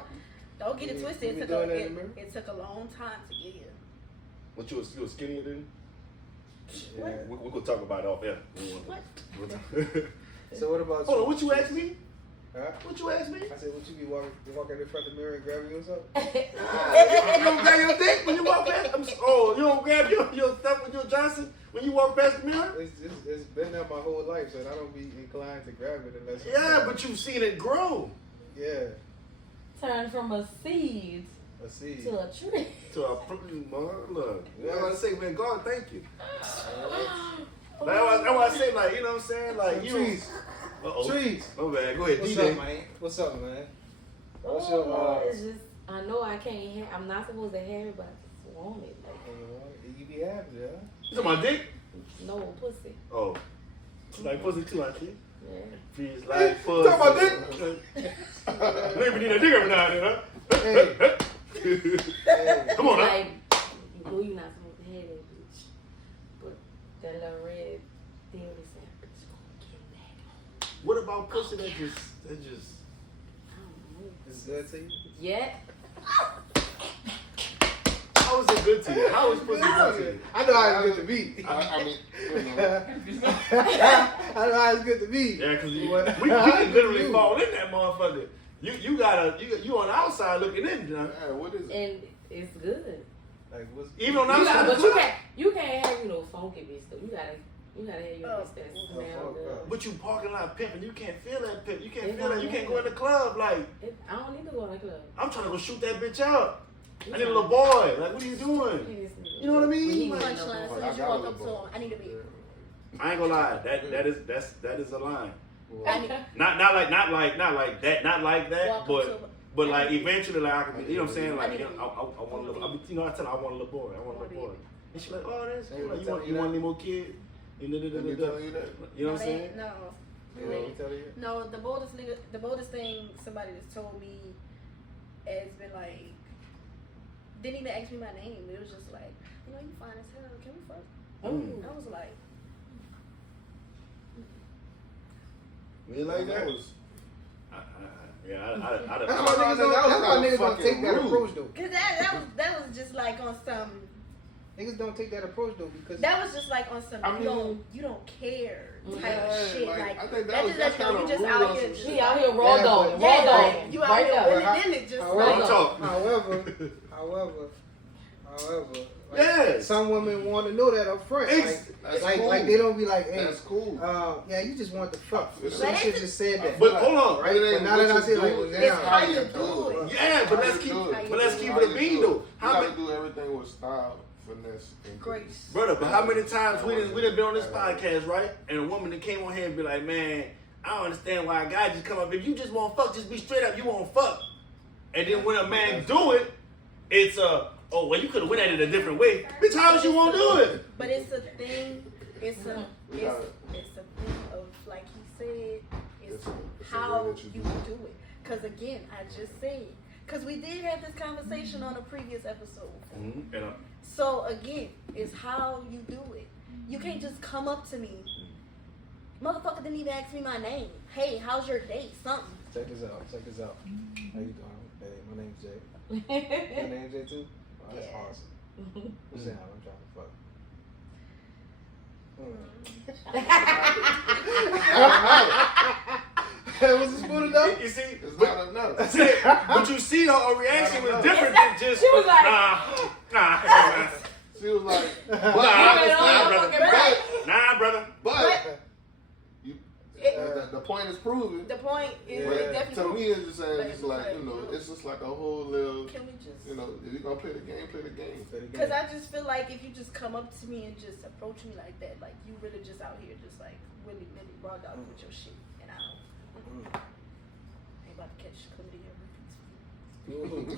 don't get it You twisted. be It doing that in the mirror? took a long time to get here. What you was skinnier than? Yeah. We could talk about it off air. What? So what about Hold you? on, what you asked me? Huh? What you asked me? I said, would you be walking in front of the mirror and grabbing yourself? You don't grab your dick when you walk past. You don't grab your stuff with your Johnson when you walk past the mirror. It's been there my whole life, so I don't be inclined to grab it unless. Yeah, but you've seen it grow. Yeah. Turn from a seed Let's see. To a tree. To a look. Yeah. I want to say, man, God, thank you. That's why I say, like, you know what I'm saying? Like, you. Trees. Uh-oh. Trees. Oh, man. Go ahead, What's DJ. up, man? What's up, man? What's Oh, your Lord, it's just, I know I can't have, I'm not supposed to have it, but I just want it. Like, you be happy, yeah? You talking about dick? no pussy. Oh. Like pussy too, I think. Yeah. Feels like pussy. Talking about dick? Maybe need a dick every now and then, huh? Hey. Come on, huh? Like, you know you're not supposed to have that bitch. But that little red thing they say, bitch, gonna get that. What about pussy that just I don't know. Is it good to you? Yeah. how is it good to you? How is pussy good to you? I know how it's good to be. I mean, you know, I know how it's good to be. Yeah, cause we What- can literally fall in that motherfucker. You on the outside looking in, John. yeah, what is it? And it's good. Like, what's Even on the You outside. got, but you can't have, you know, funky bitch though. You gotta have your bitch that smell good. But you parking lot pimping, you can't feel that pimp. You can't It's feel that. not You can't that. go in the club like. I don't need to go in the club. I'm trying to go shoot that bitch out. I need a little boy. Like, what are you doing? You know what I mean? Punchline. As soon as you walk up to him, I need a beat. I ain't gonna lie. That is a line. I need Not like that. Not like that. walk up But to him. but like eventually, like I can, you know what I'm saying? I Like need you know, I want a little. I tell her I want a little boy. I want a little boy. And she like, oh, that's cool. Like, you want any more kids? You know Let me tell you that. what I'm saying? No. Yeah, let me tell you. No, the boldest thing somebody has told me has been like, didn't even ask me my name. It was just like, you know, you fine as hell. Can we fuck? Mm. I was like, You like that? was. Yeah, That's why niggas don't take that approach though. cause that was just like on some. Niggas don't take that approach though because That was just like on some. I mean- you don't care type Yeah, of shit. like, Like I think that that was just that's let you know kind you of just rude out on here. some Just, shit. She out here raw Yeah, dog, but- raw yeah, dog. like, you out right here there. willy nilly, just However- like. Don't talk. However, like, Yes. some women want to know that up front. That's Like cool. they don't be like, hey, That's cool. yeah, you just want the fuck. But Some shit just said that. But hold on. right? But now that I say like, It's damn, how you do it. Yeah, but let's keep it a bean though. You How gotta many, do everything with style, finesse, and Grace. brother? But how many times we done been on this podcast, right? And a woman that came on here and be like, man, I don't understand why a guy just come up. If you just want fuck, just be straight up. You want fuck. And then when a man do it, it's oh well, you could have went at it a different way. Bitch, how else you want to do it? But it's a thing. It's a thing of like he said. It's It's a how way that you you do it. do it. Cause again, I just said. Cause we did have this conversation on a previous episode. Mm-hmm. And So again, it's how you do it. You can't just come up to me. Motherfucker didn't even ask me my name. Hey, how's your day? Something. check this out. How you doing? Hey, my name's Jay. Your name's Jay too? Oh, that's Yeah. awesome. What's that? I'm trying to fuck. Hey, what's this food enough? you see, It's not enough. but you see her reaction was different than just She was like- nah. She was like, Nah, brother. but, Nah, brother. but you, the point is proven. The point is Yeah. it To definitely. me, it's just saying, it's like, you know, it's just like a whole little, Can we just? you know, if you're gonna play the game, play the game. Because I just feel like if you just come up to me and just approach me like that, like you really just out here just like willy nilly raw dog with your shit, and I ain't about to catch chlamydia.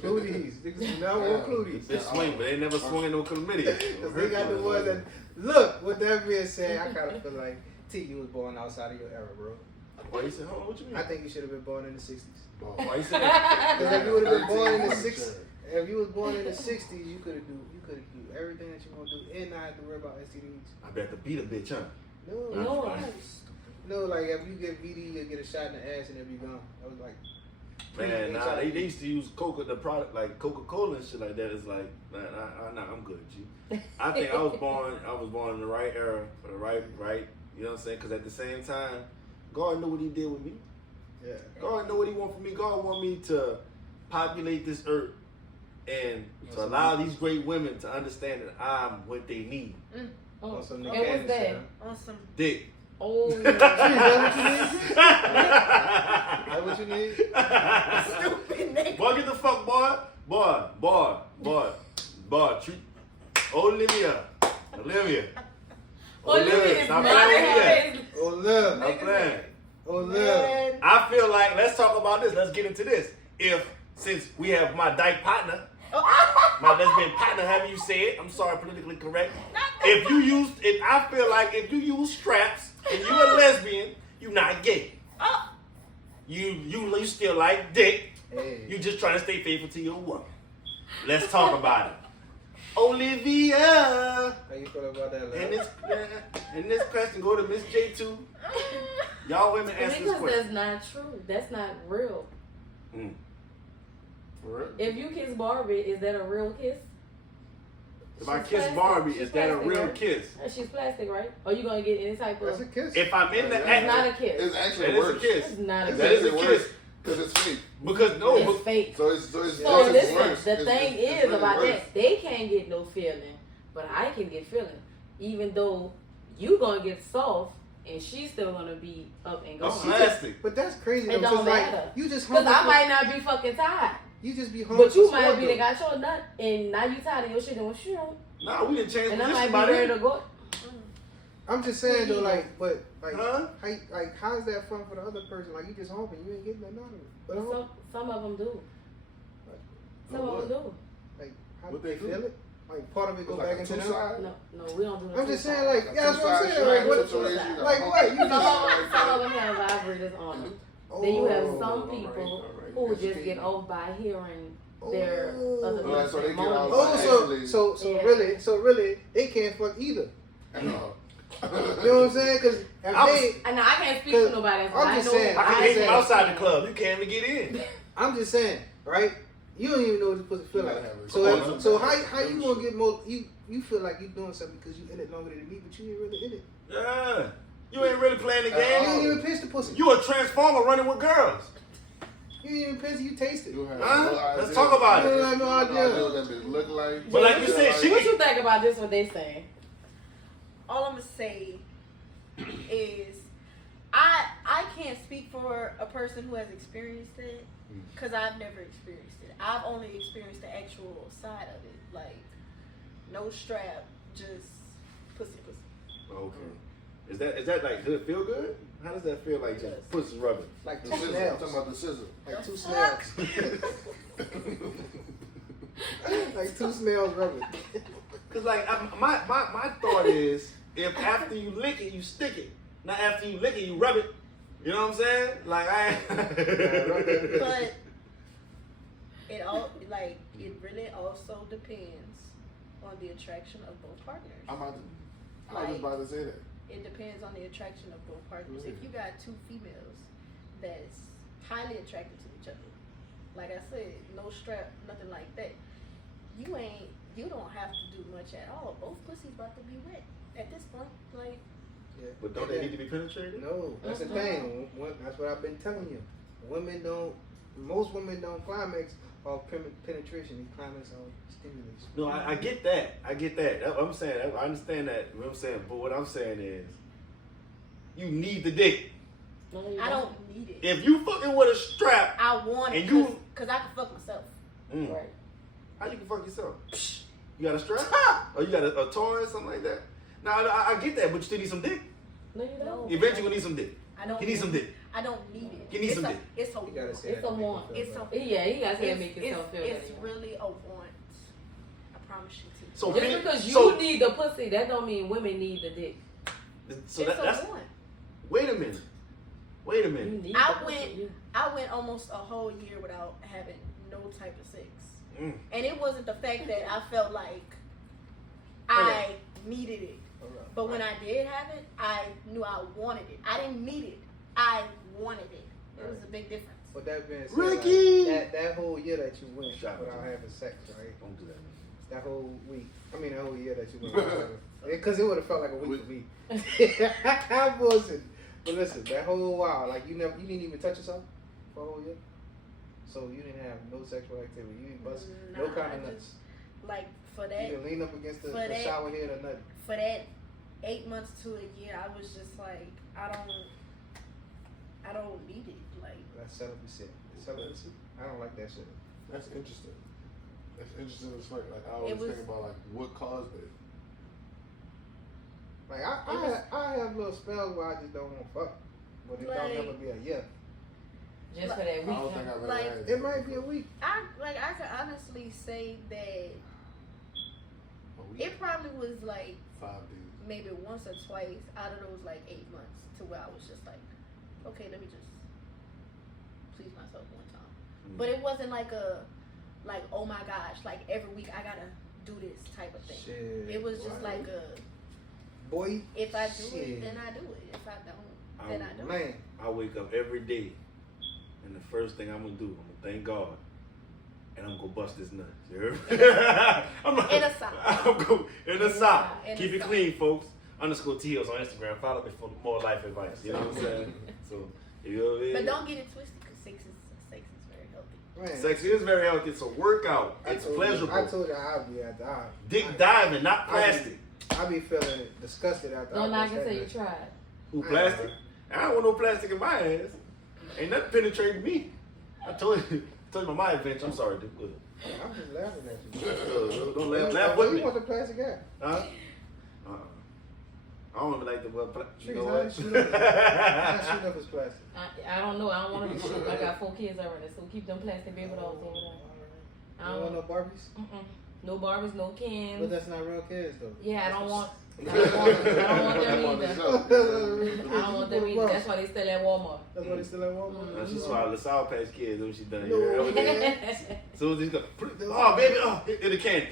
Cooties. Niggas do not want cooties. They swing, but they never swung in no chlamydia. Because they got the ones that look. With that being said, I kind of feel like T, you was born outside of your era, bro. Why you say, hold on, what you mean? I think you should have been born in the '60s. Why you say that? Because if you would have been born in the 13, '60s, if you was born in the '60s, you could do everything that you want to do and not have to worry about STDs. I bet to beat a bitch, huh? No, No, like if you get VD, you get a shot in the ass and it'll be gone. I was like, Man, nah, they used to use the product like Coca-Cola and shit like that. It's like, nah, I'm good, G. I think I was born in the right era for the right, you know what I'm saying? Because at the same time, God knew what he did with me. yeah. God knew what he want from me. God want me to populate this earth and to allow these great women to understand that I'm what they need. Oh, On some and Nick what's that? Cannon Awesome. Dick. Oh, That what you need? Stupid nigga. Boy, get the fuck, boy. I feel like let's talk about this. Let's get into this. Since we have my dyke partner, my lesbian partner, however you say it. I'm sorry, politically correct. I feel like if you use straps and you're a lesbian, you're not gay. You still like dick. Hey. You just trying to stay faithful to your woman. Let's talk about it. Olivia. How you feel about that? And this question go to Miss J too. Y'all women answer this Because question. that's not true. That's not real. Mm. For real? If you kiss Barbie, is that a real kiss? If I She's kiss plastic. Barbie, She's is that a plastic, real right? kiss? She's plastic, right? Or you gonna get any type That's a of? kiss. If I'm in the It's It's not act, a kiss. It's actually that is a worse. kiss. It's not a It's That is kiss. a actually kiss. worse because it's fake. Because no, It's fake. So it's So it's listen, worse. the It's thing is really about worse. that, they can't get no feeling, but I can get feeling. Even though you gonna get soft and she's still gonna be up and I'm going. plastic. But that's crazy. It though, don't 'cause, like, matter. you just Cause hungry I for- might not be fucking tired. You just be hungry But you for might sport, be though. that got your nut and now you tired of your shit and shit. No, we didn't change And I position might be by ready then. to go. I'm just saying though, like, but like, Huh? how's that fun for the other person? Like, you just hoping you ain't getting nothing out of it. But Some of them do. Some Like of them do. like, how What they they do? feel it? Like, part of it It's go like back a into them. two-side. No, we don't do. I'm just saying, like, A yeah, that's what I'm two-side saying. shot Like, what? situation, you got Like, what? You Some just. of them have vibrators on them. Then you have some people alright. who That's just key. get off by hearing their Oh. other Oh, so they person get off moaning. by Oh, so Yeah. really, they can't fuck either. No. You know what I'm saying? Because if they, I know I can't speak for nobody else, but I'm I just know. saying, I can I'm hit saying- from outside the club. You can't even get in. I'm just saying, right? You don't even know what this pussy feel You like. gotta have it. So, Come on, so man. how you gonna get more? You feel like you doing something because you in it longer than me, but you ain't really in it. Yeah. You ain't really playing the You game. ain't even pinch the pussy. You a transformer running with girls. You ain't even pinch it. You taste it. You have Huh? no Let's idea. talk about You it. have no No idea. idea what that bitch look like. But like you said, she What you think about this? What they saying? All I'm gonna say is I can't speak for a person who has experienced it because I've never experienced it. I've only experienced the actual side of it, like no strap, just pussy. Okay. Is that like, does it feel good? How does that feel like just pussy rubbing? Like The two scissor. I'm snails. talking about the scissor. Like two snails. Like two snails rubbing. Cause like my thought is, if after you lick it, you stick it. Not after you lick it, you rub it. You know what I'm saying? Like But it really also depends on the attraction of both partners. I was just about to say that. It depends on the attraction of both partners. If you got two females that's highly attracted to each other, like I said, no strap, nothing like that, you don't have to do much at all. Both pussies about to be wet at this point. Like, Yeah. But don't they need to be penetrated? No, that's the thing. That's what I've been telling you. Most women don't climax off penetration. They climax on stimulation. No, I get that. I get that. That's what I'm saying. I understand that. What I'm saying, but what I'm saying is, you need the dick. No, you I don't need it. If you fucking with a strap, I want it And you- because I can fuck myself. Right. how you can fuck yourself? You got a strap? Or you got a toy or something like that? Now I get that, but you still need some dick. No, you don't. Eventually, you need some dick. I don't. You need some dick. I don't need it. You need some dick. It's a You gotta say It's that a to make want. them feel It's better. a. Yeah, you gotta say make yourself feel It's better. really a want. I promise you to. So Just because you so- need the pussy, that don't mean women need the dick. So it's that's. a want. Wait a minute. Wait a You minute. need I the went- pussy, yeah. I went almost a whole year without having no type of sex, Mm. and it wasn't the fact that I felt like I needed it. But when I did have it, I knew I wanted it. I didn't need it. I wanted it. It was a big difference. But that being said, Ricky! like, that whole year that you went Shout out without to having sex, right? Don't do that. That whole week. I mean, that whole year that you went without having because it would have felt like a week for me. I'm bullshit. But listen, that whole while, like you didn't even touch yourself for a whole year. So you didn't have no sexual activity. You didn't bust no Nah, kind I of nuts. Like for You that, didn't lean up against the for that- shower head or nothing. for that 8 months to a year, I was just like, I don't need it. Like, That's celibacy. Celibacy? I don't like that shit. That's interesting. That's interesting as fuck. Like I always was- think about like what caused it. Like I have little spells where I just don't want to fuck, but it don't Like- ever be a yeah. Just for that I week. don't think I've ever Like, had it. It might be a week. I could honestly say that A week? it probably was like 5 days. maybe once or twice out of those like 8 months to where I was just like, okay, let me just please myself one time. But it wasn't like oh my gosh, like every week I gotta do this type of thing. Shit. It was just like Boy. if I do Shit. it, then I do it. If I don't, then I don't. Man. I wake up every day, and the first thing I'm gonna do, I'm gonna thank God, and I'm gonna bust this nut. You heard me? I'm not, In a sock. I'm going in a sock. In a Keep it sock. clean, folks. _TOs on Instagram. Follow me for more life advice. You know what I'm saying? So, you know what I mean? But don't get it twisted because sex is very healthy. Man. Sex is very healthy. It's a workout. It's pleasurable. I told you I'll be at the eye. Dick diving, not plastic. I be feeling disgusted after Don't I knock watch until that you bitch. tried. Who plastic? I don't want no plastic in my ass. Ain't nothing penetrating me. I told you about my adventure. I'm sorry, dude. I'm just laughing at you. Don't laugh Where with you me. want the plastic at? Huh? I don't even like the word plastic. You know Trees, what? shoot up his plastic. I don't know. I don't want to shoot. I got 4 kids already, so keep them plastic baby dolls over there. I You don't want no Barbies? No Barbies, no Kens. But that's not real kids though. Yeah, I don't want. I don't want them either. I don't want them either. That's why they still at Walmart. That's why they still at Walmart. That's just why the Sour Patch Kids, when she done No, here. man. So these go, oh baby, oh, in the candy.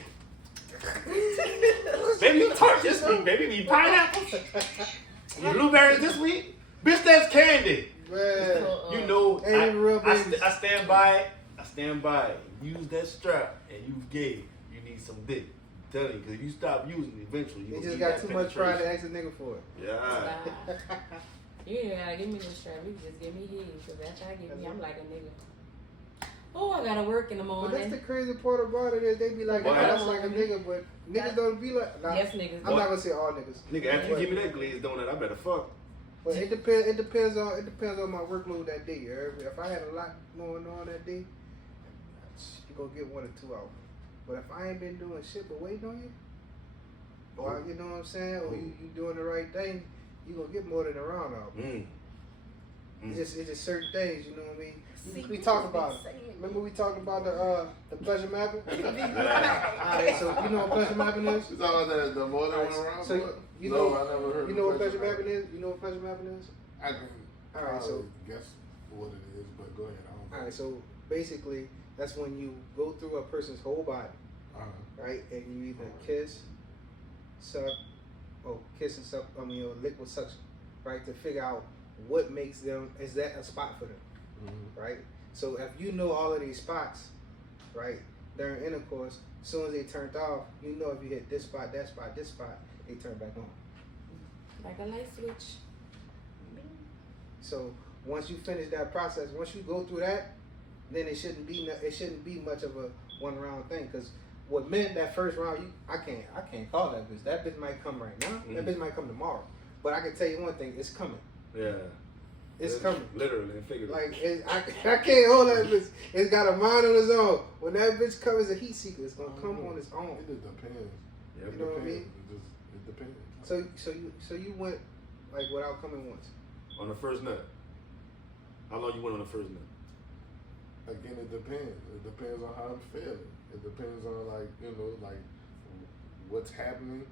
Baby, you tart this week, baby. Need pineapples. You blueberries this week. Bitch, that's candy. Man. You know, Ain't even real I babies. stand by it. I stand by it. Use that strap and you gay. You need some dick. I'm telling you, because if you stop using it, eventually you He gonna just need got that too much pride to penetration. ask a nigga for it. Yeah. You ain't gotta give me the strap. You just give me his. Cause after I give me, I'm like a nigga. Oh, I gotta work in the But that's the morning. crazy part about it is they be like, Well, oh, that's like a nigga, but niggas don't be like. Nah, Yes, niggas. I'm not gonna say all niggas. Nigga, after you give me that glazed donut, I better fuck. But it depends. It depends on my workload that day. You heard me? If I had a lot going on that day, you gonna get 1 or 2 out. But if I ain't been doing shit but waiting on you, or you know what I'm saying, or you doing the right thing, you gonna get more than a round out. It's just certain things. You know what I mean? We talked about it. Remember we talked about the pleasure mapping? Alright, so you know what pleasure mapping is? You talking about the more than one round? So you no, know, I never heard. you know what pleasure mapping is? You know what pleasure mapping is? I can Alright, so guess what it is, but go ahead. I don't alright, so basically that's when you go through a person's whole body, right? And you either kiss, suck, or kiss and suck. I mean, or liquid suction, right? To figure out what makes them. Is that a spot for them? Right? So if you know all of these spots, right, during intercourse, as soon as they turned off, you know if you hit this spot, that spot, this spot, they turn back on. Like a light switch. So once you finish that process, once you go through that, then it shouldn't be much of a 1 round thing. Because with men, that first round, I can't call that bitch. That bitch might come right now. That bitch might come tomorrow. But I can tell you one thing, it's coming. Yeah. It's coming. Literally and figuratively. Like I can't hold that bitch. It's got a mind on its own. When that bitch comes, a heat seeker. It's gonna come on its own. It just depends. Yep. You know what I mean? It depends. So you went like without coming once. On the first nut. How long you went on the first nut? Again, it depends. It depends on how I'm feeling. It depends on like what's happening.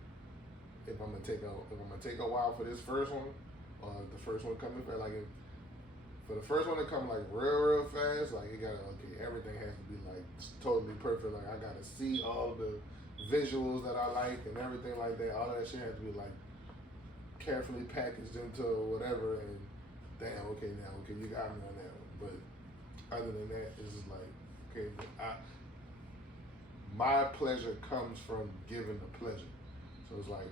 If I'm gonna take a while for this first one, or the first one coming fast. Like for the first one to come like real fast, like everything has to be like totally perfect. Like I gotta see all the visuals that I like and everything like that. All of that shit has to be like carefully packaged into whatever. And damn, okay, you got me on that one. But other than that, it's just like my pleasure comes from giving the pleasure. So it's like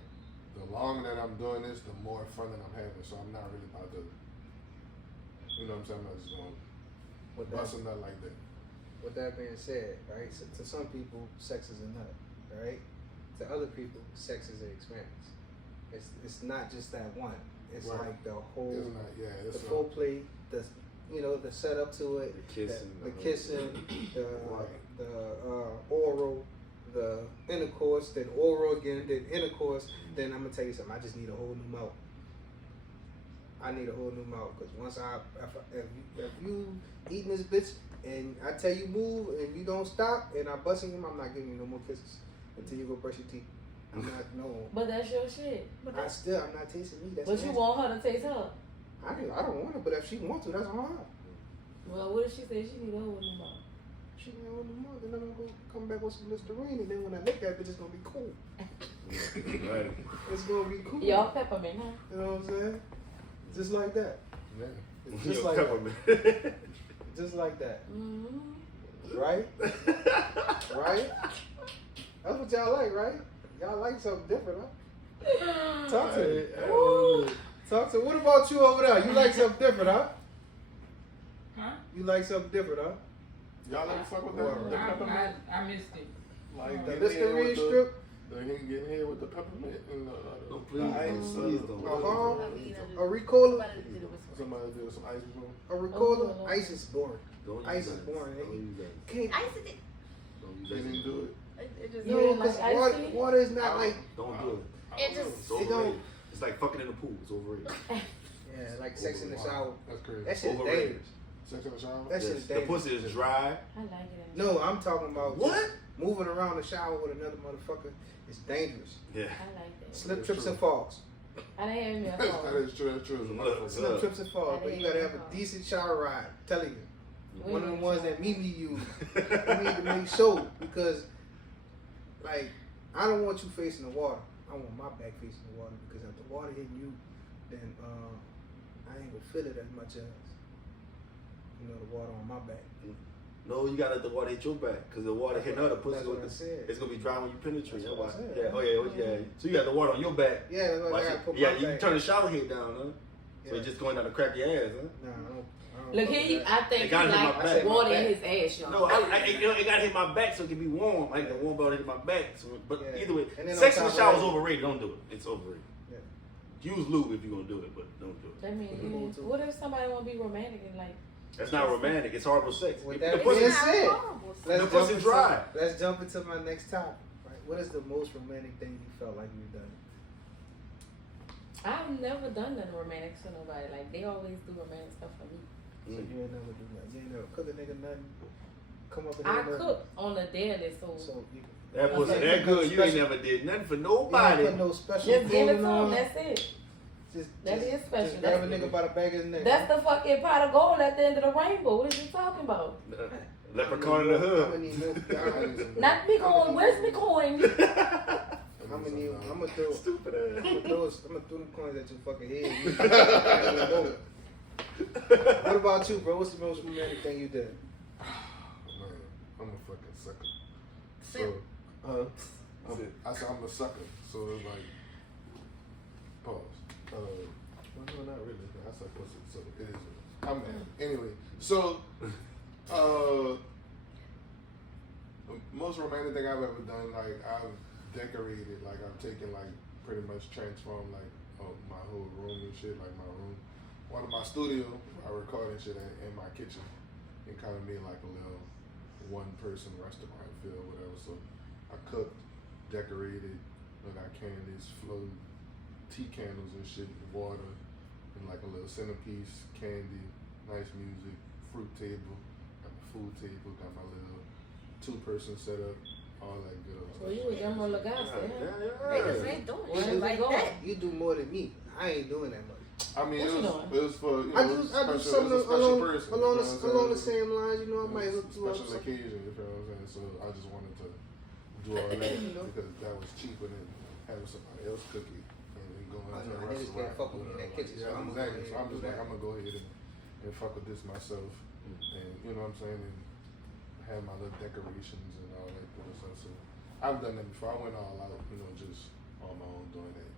the longer that I'm doing this, the more fun that I'm having. So I'm not really about to, you know what I'm saying? I'm not just going to bust a nut like that. With that being said, right? So to some people, sex is a nut, right? To other people, sex is an experience. It's not just that one. It's Right. like the whole, It's not, yeah, the it's full play, the setup to it, The kissing. the kissing, the oral, the intercourse, then oral again, then intercourse. Then I'm gonna tell you something. I just need a whole new mouth. I need a whole new mouth because once if you eating this bitch, and I tell you move, and you don't stop, and I'm busting him, I'm not giving you no more kisses until you go brush your teeth. I'm not, no. But that's your shit. I'm not tasting me. That's But you nasty. want her to taste her. I don't want it, but if she wants to, that's on her. Well, what if she said she need to hold him up? She ain't on the month, then I'm gonna go come back with some Listerine, and then when I lick that bitch, it's gonna be cool. Right. It's gonna be cool. Y'all peppermint, huh? You know what I'm saying? Just like that. Yeah. It's just like peppermint. that. Just like that. Mm-hmm. Right? Right? That's what y'all like, right? Y'all like something different, huh? Talk to me. Talk to me. What about you over there? You like something different, huh? Huh? You like something different, huh? Y'all ever fuck with that? The peppermint? I missed it. Like The getting here Listerine with the, strip? getting here with the peppermint and No, please don't. A Ricola? somebody do some ice cream. A Ricola? Oh. Ice is boring. Don't use Ice that. is boring. Don't use that. Can't. Ice it. Don't use They that. didn't do it. It just You No, didn't because like ice tea? water is not like. Don't do it. It just It's It overrated. don't- It's like fucking in the pool. It's overrated. Yeah, like sex in the shower. That's crazy. That shit is Overrated. dangerous. Sex in the shower? That shit Yes. is The dangerous. pussy is dry. I like it. No, I'm talking about What? just moving around the shower with another motherfucker. It's dangerous. Yeah. I like that. Slip, That's trips, true. and falls. I didn't have me a That phone. is true. That's true. It's a motherfucker. Slip, trips, and falls. I But you didn't gotta have have a a decent shower ride. I'm telling you. We One of the need ones to- that Mimi used. You need to make sure because, like, I don't want you facing the water. I want my back facing the water because if the water hitting you, then I ain't gonna feel it as much as the water on my back. No, you gotta let the water hit your back, cause the water hitting other pussy. That's what I said. It's gonna be dry when you penetrate. That's That's what why. I said. Yeah. Oh yeah. Oh yeah. So you got the water on your back. Yeah, that's why Watch I gotta it. put Yeah. my You back. turn the shower head down, huh? So Yeah. it's just going down to crack your ass, huh? Nah, I don't Look, fuck he, with I that. think It he gotta hit my like back. water My in back. his ass, y'all. No, it gotta hit my back so it can be warm. I like the warm water hit my back. So, but Yeah. either way, And then sex on in the top shower of is that- overrated. Don't do it. It's overrated. Yeah. Use lube if you're gonna do it, but don't do it. That means, what if somebody want to be romantic and like, That's not romantic. It's horrible sex. With The that pussy- being it's not said, horrible. The pussy dry. Let's jump into my next topic. Right? What is the most romantic thing you felt like you've done? I've never done nothing romantic to nobody. Like, they always do romantic stuff for me. So you ain't never do that. You ain't never cook a nigga nothing. Come up and I nothing. cook on the daily, so So you, That pussy Okay. that good. You ain't Special- never did nothing for you nobody. ain't put no special just give it clothing to on. them. That's it. That is special. Just grab a That's- nigga by the back of his neck. That's the fucking pot of gold at the end of the rainbow. What are you talking about? Leprechaun in the I'm hood. gonna need more. Not me coin. Where's me coin? I'm gonna throw. Stupid I'm ass. gonna throw them coins at your fucking head. What about you, bro? What's the most romantic thing you did? Man, I'm a fucking sucker. Simp. So, I said I'm a sucker. So it's like, pause. Well, no, not really. I said pussy, so it is. I'm mad. Anyway, so, the most romantic thing I've ever done, like I've decorated, like I've taken, like pretty much transformed, like my whole room and shit, like my room. One of my studio, I recorded shit in my kitchen, and kind of made like a little one-person restaurant feel, whatever. So I cooked, decorated, I got candies, floating tea candles and shit, water, and like a little centerpiece, candy, nice music, fruit table, got my food table, got my little two-person setup, all that good old So you was Emerald Lagasse, huh? Niggas ain't doing Where shit you like going? that. You do more than me. I ain't doing that much. I mean, What you doing? it was for, you know, I do special, something it was a special person. along you know what the I'm saying? same lines. You know, I might It was hook a you up. special something. occasion, you feel what I'm saying? So I just wanted to do all that You know? because that was cheaper than having somebody else cook it and going I to know, a niggas restaurant. can't fuck with me in that kitchen, so Yeah, I'm exactly. gonna So I'm do just like, that. I'm gonna go ahead and fuck with this myself, and you know what I'm saying, and have my little decorations and all that good stuff. So I've done that before. I went all out, you know, just on my own doing that.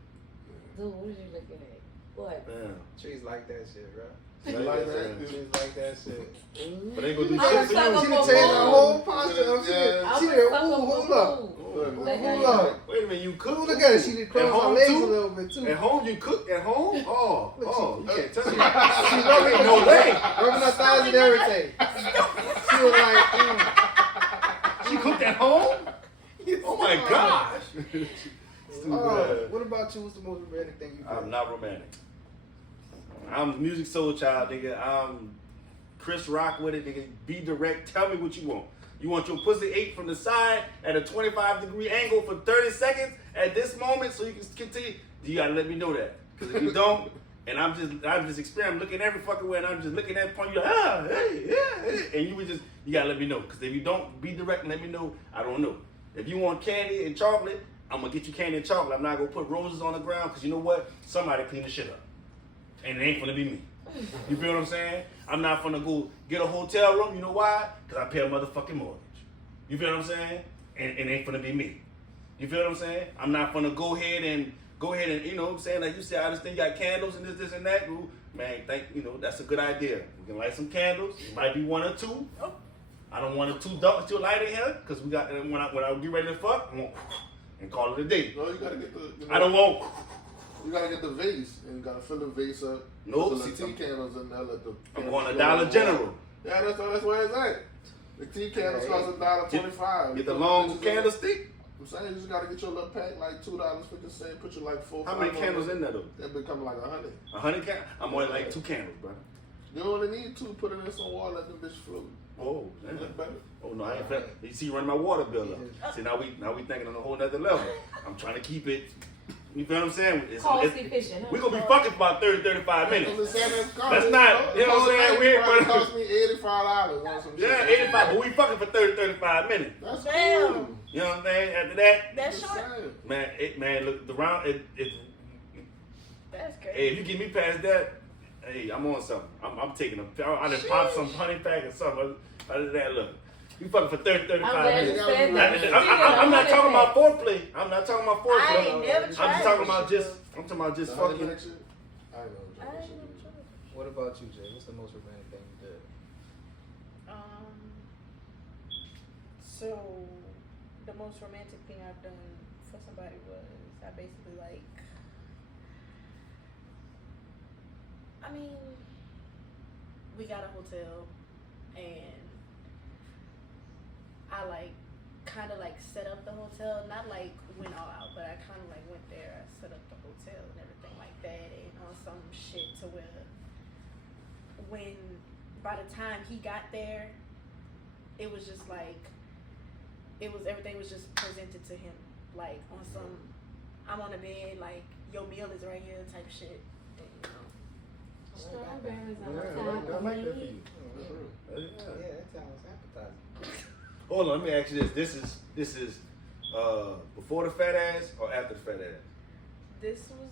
Yeah. Dude, what are you looking at? What? Damn. Trees like that shit, bro. You like that? Trees like that shit. But they gonna do I'm shit a for sucker you. She for done changed her food. whole posture of shit. Yeah. I'm She a done, sucker ooh, for hold up. food. Look, Like Hold how you- up. Wait a minute, you cook? Ooh, look at it. She done crossed her home legs too? a little bit too. At home, you cook at home? Oh, Look, oh, you can't tell me. She rubbing No way. rubbing her thighs and everything. She was like, She cooked at home? Oh my gosh. Oh, what about you? What's the most romantic thing you did? I'm not romantic. I'm a music soul child, nigga. I'm Chris Rock with it, nigga. Be direct. Tell me what you want. You want your pussy ate from the side at a 25-degree angle for 30 seconds at this moment so you can continue? You gotta let me know that. Because if you don't, and I'm just experimenting, looking every fucking way, and I'm just looking at the point, you're like, hey, yeah, hey. And you gotta let me know. Because if you don't, be direct and let me know, I don't know. If you want candy and chocolate, I'm gonna get you candy and chocolate. I'm not gonna put roses on the ground, because you know what? Somebody clean the shit up. And it ain't gonna be me. You feel what I'm saying? I'm not gonna go get a hotel room. You know why? Because I pay a motherfucking mortgage. You feel what I'm saying? And it ain't gonna be me. You feel what I'm saying? I'm not gonna go ahead and you know what I'm saying? Like you said, I understand you got candles and this and that. Ooh, man, that's a good idea. We can light some candles. It might be one or two. I don't want two ducks to light in here, because we got when I get ready to fuck, I'm gonna and call it a day. No, you gotta get the. I don't want. You gotta get the vase, and you gotta fill the vase up. No, put the tea candles in there. I'm going to Dollar General. Yeah, that's where it's at. The tea candles cost $1.25. Get the long candlestick. I'm saying you just gotta get your little pack, like $2.50. Put you like 4. How many candles in there though? That become like 100. 100 candles? I'm only like 2 candles, bro. You only need 2. Put it in some water, let the bitch float. Oh, That look better. oh no, I ain't fat. You see, running my water bill up. See, now we thinking on a whole nother level. I'm trying to keep it. You feel what I'm saying? Cost efficient, huh? We're gonna be fucking for about 30-35 minutes. I'm just saying That's not, you know what I'm saying? We ain't It gonna. cost me $85 on some shit. Yeah, 85, but we fucking for 30-35 minutes. That's Damn. cool. You know what I'm saying? After that, That's Just short. saying. man, look, the round, it. That's Hey, crazy. if you get me past that, hey, I'm on something. I'm taking I done pop some honey pack or something. Other than that, look, you fucking for 30-35 I'm glad you minutes. said that. I'm not talking about foreplay. I'm not talking about foreplay. I ain't never I'm tried just talking that about shit, just. I'm talking about just The honey fucking. pack shit? I ain't know. I ain't never tried it. What about you, Jay? What's the most romantic thing you did? So the most romantic thing I've done for somebody was I basically we got a hotel and I kind of set up the hotel, not went all out, but I kind of went there, I set up the hotel and everything like that, and on some shit to where when by the time he got there, it was just everything was just presented to him on some I'm on the bed, your meal is right here type shit, and, you know. Strawberries on Yeah, top I of like that for me. you. Yeah, that sounds appetizing. Hold on, let me ask you this. This is before the fat ass or after the fat ass? This was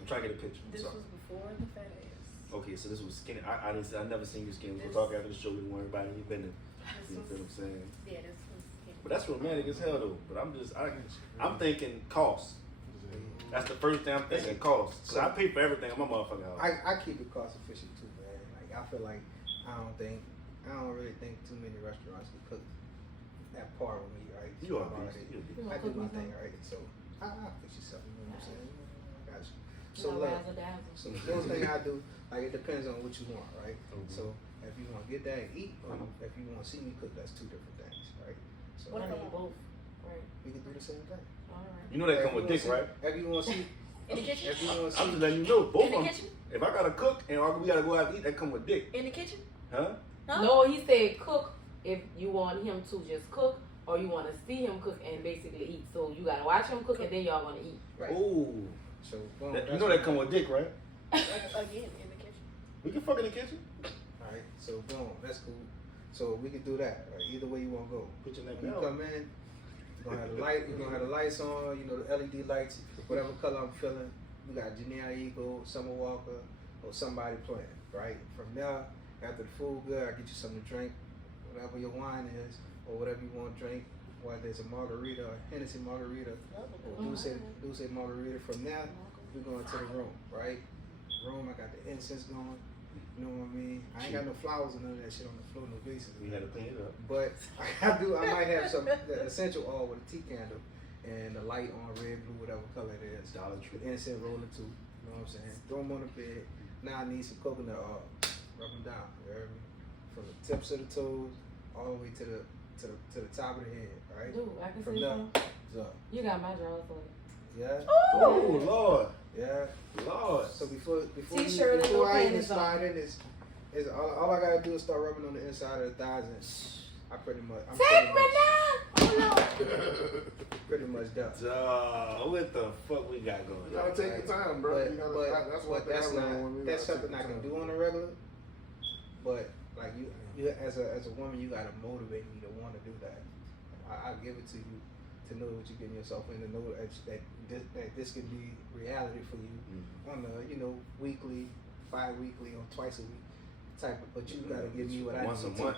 I'm trying to get a picture. this was before the fat ass. Okay, so this was skinny. I never seen you skinny. We'll This- talk after the show. We don't worry about it. You've been in. This You was, feel what I'm saying? yeah, this was But that's romantic as hell though. But I'm thinking cost. That's the first thing I'm thinking, cost. Cause I pay for everything in my motherfucking house. I keep it cost efficient too, man. I feel like I don't really think too many restaurants can cook that part with me, right? You are I beast. I do my thing, right? So I'll fix yourself, you know what I'm saying? I got you. So No look, razzle dazzle. so the first thing I do, it depends on what you want, right? So if you want to get that and eat, or if you want to see me cook, that's two different things, right? So What I if need both. Right. we can do the same thing. Alright. You know that come with dick, right? If you want to see, in the kitchen. if you want to I'm see, just letting you know. Both In the of them. kitchen? If I gotta cook and we gotta go out to eat, that come with dick, In the kitchen? huh? No, he said cook if you want him to just cook or you want to see him cook and basically eat. So you gotta watch him cook and then y'all want to eat. right? Oh, So boom, you know that come with dick, right? Again, in the kitchen. We can fuck in the kitchen. All right, so boom, that's cool. So we can do that. Right? Either way you want to go. Put your neck When you down. come in, you're gonna have the light. You're gonna have the lights on. You know the LED lights, whatever color I'm feeling. We got Janae Eagle, Summer Walker, or somebody playing. Right from there, after the food good, I get you something to drink, whatever your wine is, or whatever you want to drink. Whether it's a margarita, or Hennessy margarita, or Douce margarita. From there, we're going to the room. Right, room. I got the incense going. You know what I mean? I ain't got no flowers or none of that shit on the floor, no vases. We had to clean it up. But I might have some the essential oil with a tea candle and the light on red, blue, whatever color it is. Dollar Tree. The incense rolling too. You know what I'm saying? Throw them on the bed. Now I need some coconut oil. Rub them down. You heard me? From the tips of the toes all the way to the top of the head. Right? Dude, I can From see there, some. it's up. You got my drawers on. Yeah. Oh Lord, Yeah. Lord. So before T-shirt and no I even panties on. slide Is all I gotta do is start rubbing on the inside of the thighs, and I'm pretty much pretty much done. What the fuck we got going? You gotta take your time, bro. That's what that's something I can do on a regular. But like you as a woman, you gotta motivate me to want to do that. I give it to you to know what you're getting yourself in, to know that this can be reality for you on a weekly, bi-weekly, or twice a week type of. But you gotta give me what I need. Once a month.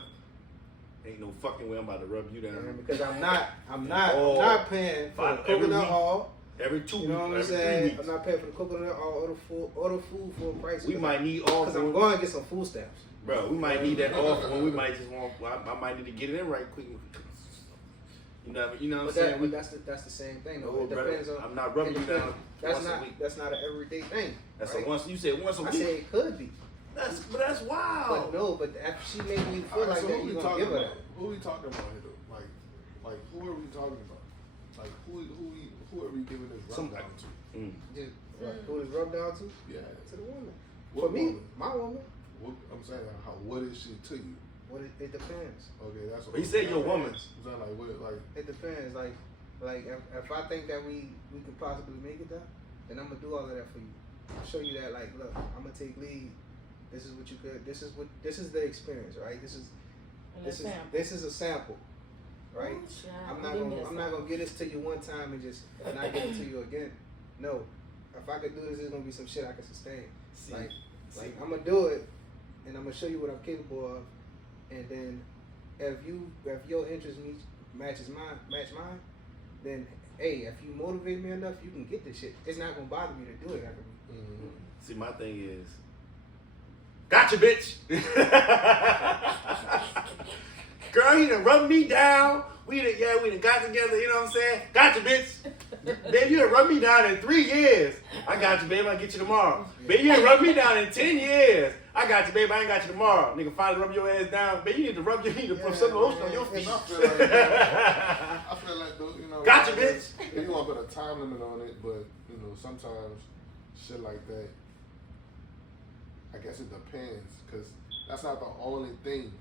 Ain't no fucking way I'm about to rub you down. Because I'm not paying for the coconut oil. Every 2 weeks. You know what I'm saying? I'm not paying for the coconut oil or the food full price. We might need all. Because I'm going to get some food stamps. Bro, we might need that offer when we might just want. I might need to get it in right quick. You know what I'm saying? But that's the same thing though. It depends on. I'm not rubbing you down That's once not a week. that's not an everyday thing. That's right? a once. You said once a week. I said it could be. That's wild. But after she made me feel like so that, you gonna give her that. Who are we talking about here though? Like who are we talking about? Like who are we giving this rub down to? Just who is rubbed down to? Yeah. To the woman. What For me, woman? my woman. I'm saying what is she to you? It depends. Okay, that's what But you said your woman. I'm saying like what like It depends. Like if I think that we could possibly make it there, then I'm gonna do all of that for you. Show you that like, look, I'm gonna take lead. This is what you could. This is the experience, right? This is a sample, right? I'm not gonna get this to you one time and just not give it to you again. No, if I could do this, it's gonna be some shit I can sustain. Like I'm gonna do it, and I'm gonna show you what I'm capable of, and then if your interest match mine, then hey, if you motivate me enough, you can get this shit. It's not gonna bother me to do it after me. See, my thing is, gotcha, bitch. Girl, you done rubbed me down. We done got together, you know what I'm saying? Gotcha, bitch. Baby, you done rubbed me down in 3 years. I got you, babe. I'll get you tomorrow. Baby, you done rubbed me down in 10 years. I got you, babe. I ain't got you tomorrow. Nigga, finally rub your ass down. Baby, you need to put some lotion on your feet. I feel like though, you know. Gotcha, bitch. You want to put a time limit on it, but you know sometimes shit like that. I guess it depends, because that's not the only thing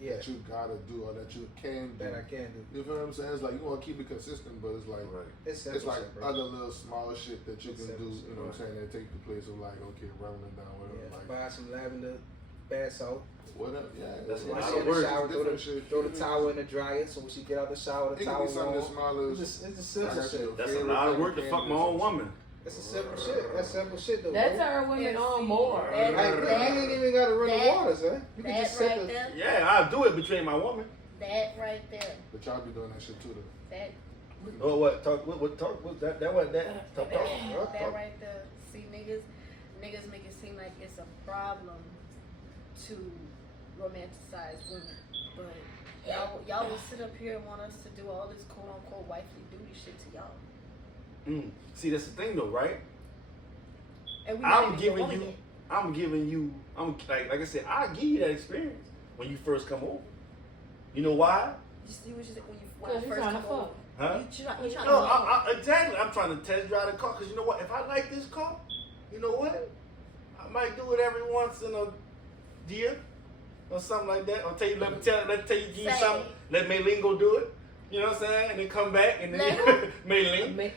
that you gotta do or that you can do. That I can do. You feel what I'm saying? It's like you want to keep it consistent, but it's like It's like other little small shit that you can do. You know what I'm saying? That take the place of like, okay, rubbing it down, whatever. Yeah, Like, buy some lavender, bath salt. whatever. Yeah, That's a When lot she of in the work. shower, Different throw the towel in the dryer, so when she get out the shower, the It can towel be something as warm. small as It's just simple shit. That's a lot of work to fuck my own woman. It's a simple shit. That's simple shit though. That bro. turn women on more. Like, you ain't even gotta run the water, son. You can That just sit right there. there. Yeah, I'll do it between my woman. That right there. But y'all be doing that shit too, though. That Oh, what? Talk, what talk? What, that what? That? Talk, talk. that right there. See, niggas make it seem like it's a problem to romanticize women, but y'all will sit up here and want us to do all this quote unquote wifely duty shit to y'all. See, that's the thing, though, right? And we I'm giving you. I'm like I said, I'll give you that experience when you first come over. You know why? You see what you said when Cause you you first trying to come over. fuck. Huh? You trying No, exactly. I'm trying to test drive the car because you know what? If I like this car, you know what? I might do it every once in a year or something like that. Or tell you, let's tell you, give you Say. something. Let Maylene go do it. You know what I'm saying? And then come back and then Maylene.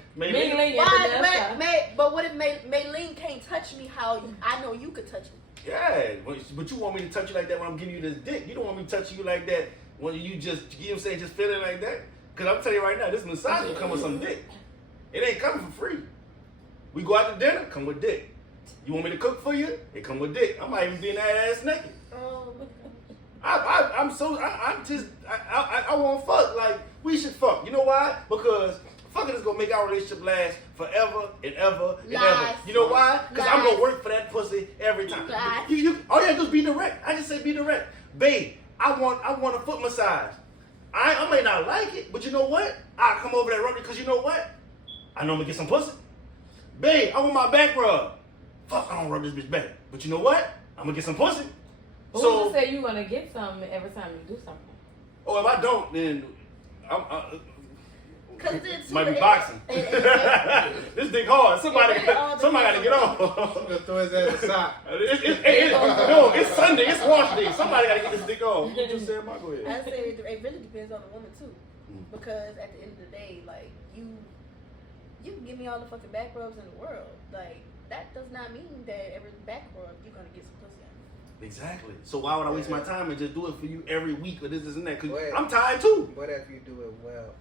But what if Maylene can't touch me how I know you could touch me? Yeah, but you want me to touch you like that when I'm giving you this dick. You don't want me to touch you like that when you just, you know what I'm saying, just feel it like that. Because I'm telling you right now, this massage will come with some dick. It ain't coming for free. We go out to dinner, come with dick. You want me to cook for you? It come with dick. I might even be in that ass naked. Oh, I want to fuck. Like, we should fuck. You know why? Because fucking is going to make our relationship last forever and ever and ever. Lies. You know why? Because I'm Lies. going to work for that pussy every time. Lies. All you have to do is be direct. I just say be direct. Babe, I want a foot massage. I may not like it, but you know what? I'll come over there rub it because you know what? I know I'm going to get some pussy. Babe, I want my back rub. Fuck, I don't rub this bitch back. But you know what? I'm going to get some pussy. Who So, just say you're gonna get something every time you do something? if I don't, then Cause then too, Might be boxing. This dick hard. Somebody got to get on. Gonna throw his ass aside. No, it's Sunday. It's wash day. Somebody got to get this dick on. You just said, Mark, go ahead. I say it really depends on the woman too, because at the end of the day, like you can give me all the fucking back rubs in the world. Like that does not mean that every back rub you're gonna get some pussy out of it. Exactly. So why would I waste my time and just do it for you every week or this and that? Cause Wait. I'm tired too. What if you do it well?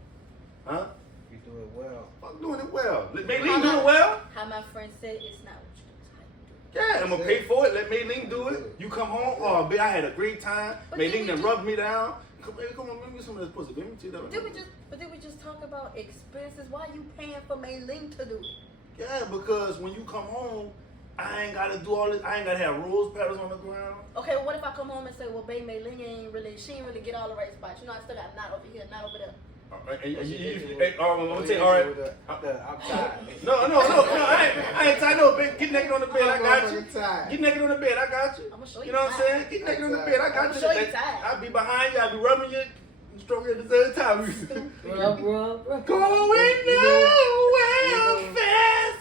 Huh? You do it well. I'm doing it well. Let Maylene do it well. How my friend said, it's not what you do, it's how you do it. Yeah, I'm gonna pay for it. Let Maylene do it. You come home. Oh, bitch, I had a great time. But Maylene then done we rubbed me down. Come on, let me get some of this pussy. Let me see that. But then we just talk about expenses. Why you paying for Maylene to do it? Yeah, because when you come home, I ain't gotta do all this. I ain't gotta have rose petals on the ground. Okay, well, what if I come home and say, well, babe, Maylene she ain't really get all the right spots. You know, I still got a knot over here, a knot over there. I'm gonna tell you, all right. I'm tired. No, I ain't tired. No, bitch. Get naked on the bed. I got you. Tired. Get naked on the bed. I got you. I'm gonna show You know what I'm saying? Get naked on the bed. I got I'ma you. show you tired. I'll be behind you. I'll be rubbing you, stroking you at the same time. Rub. Going nowhere fast.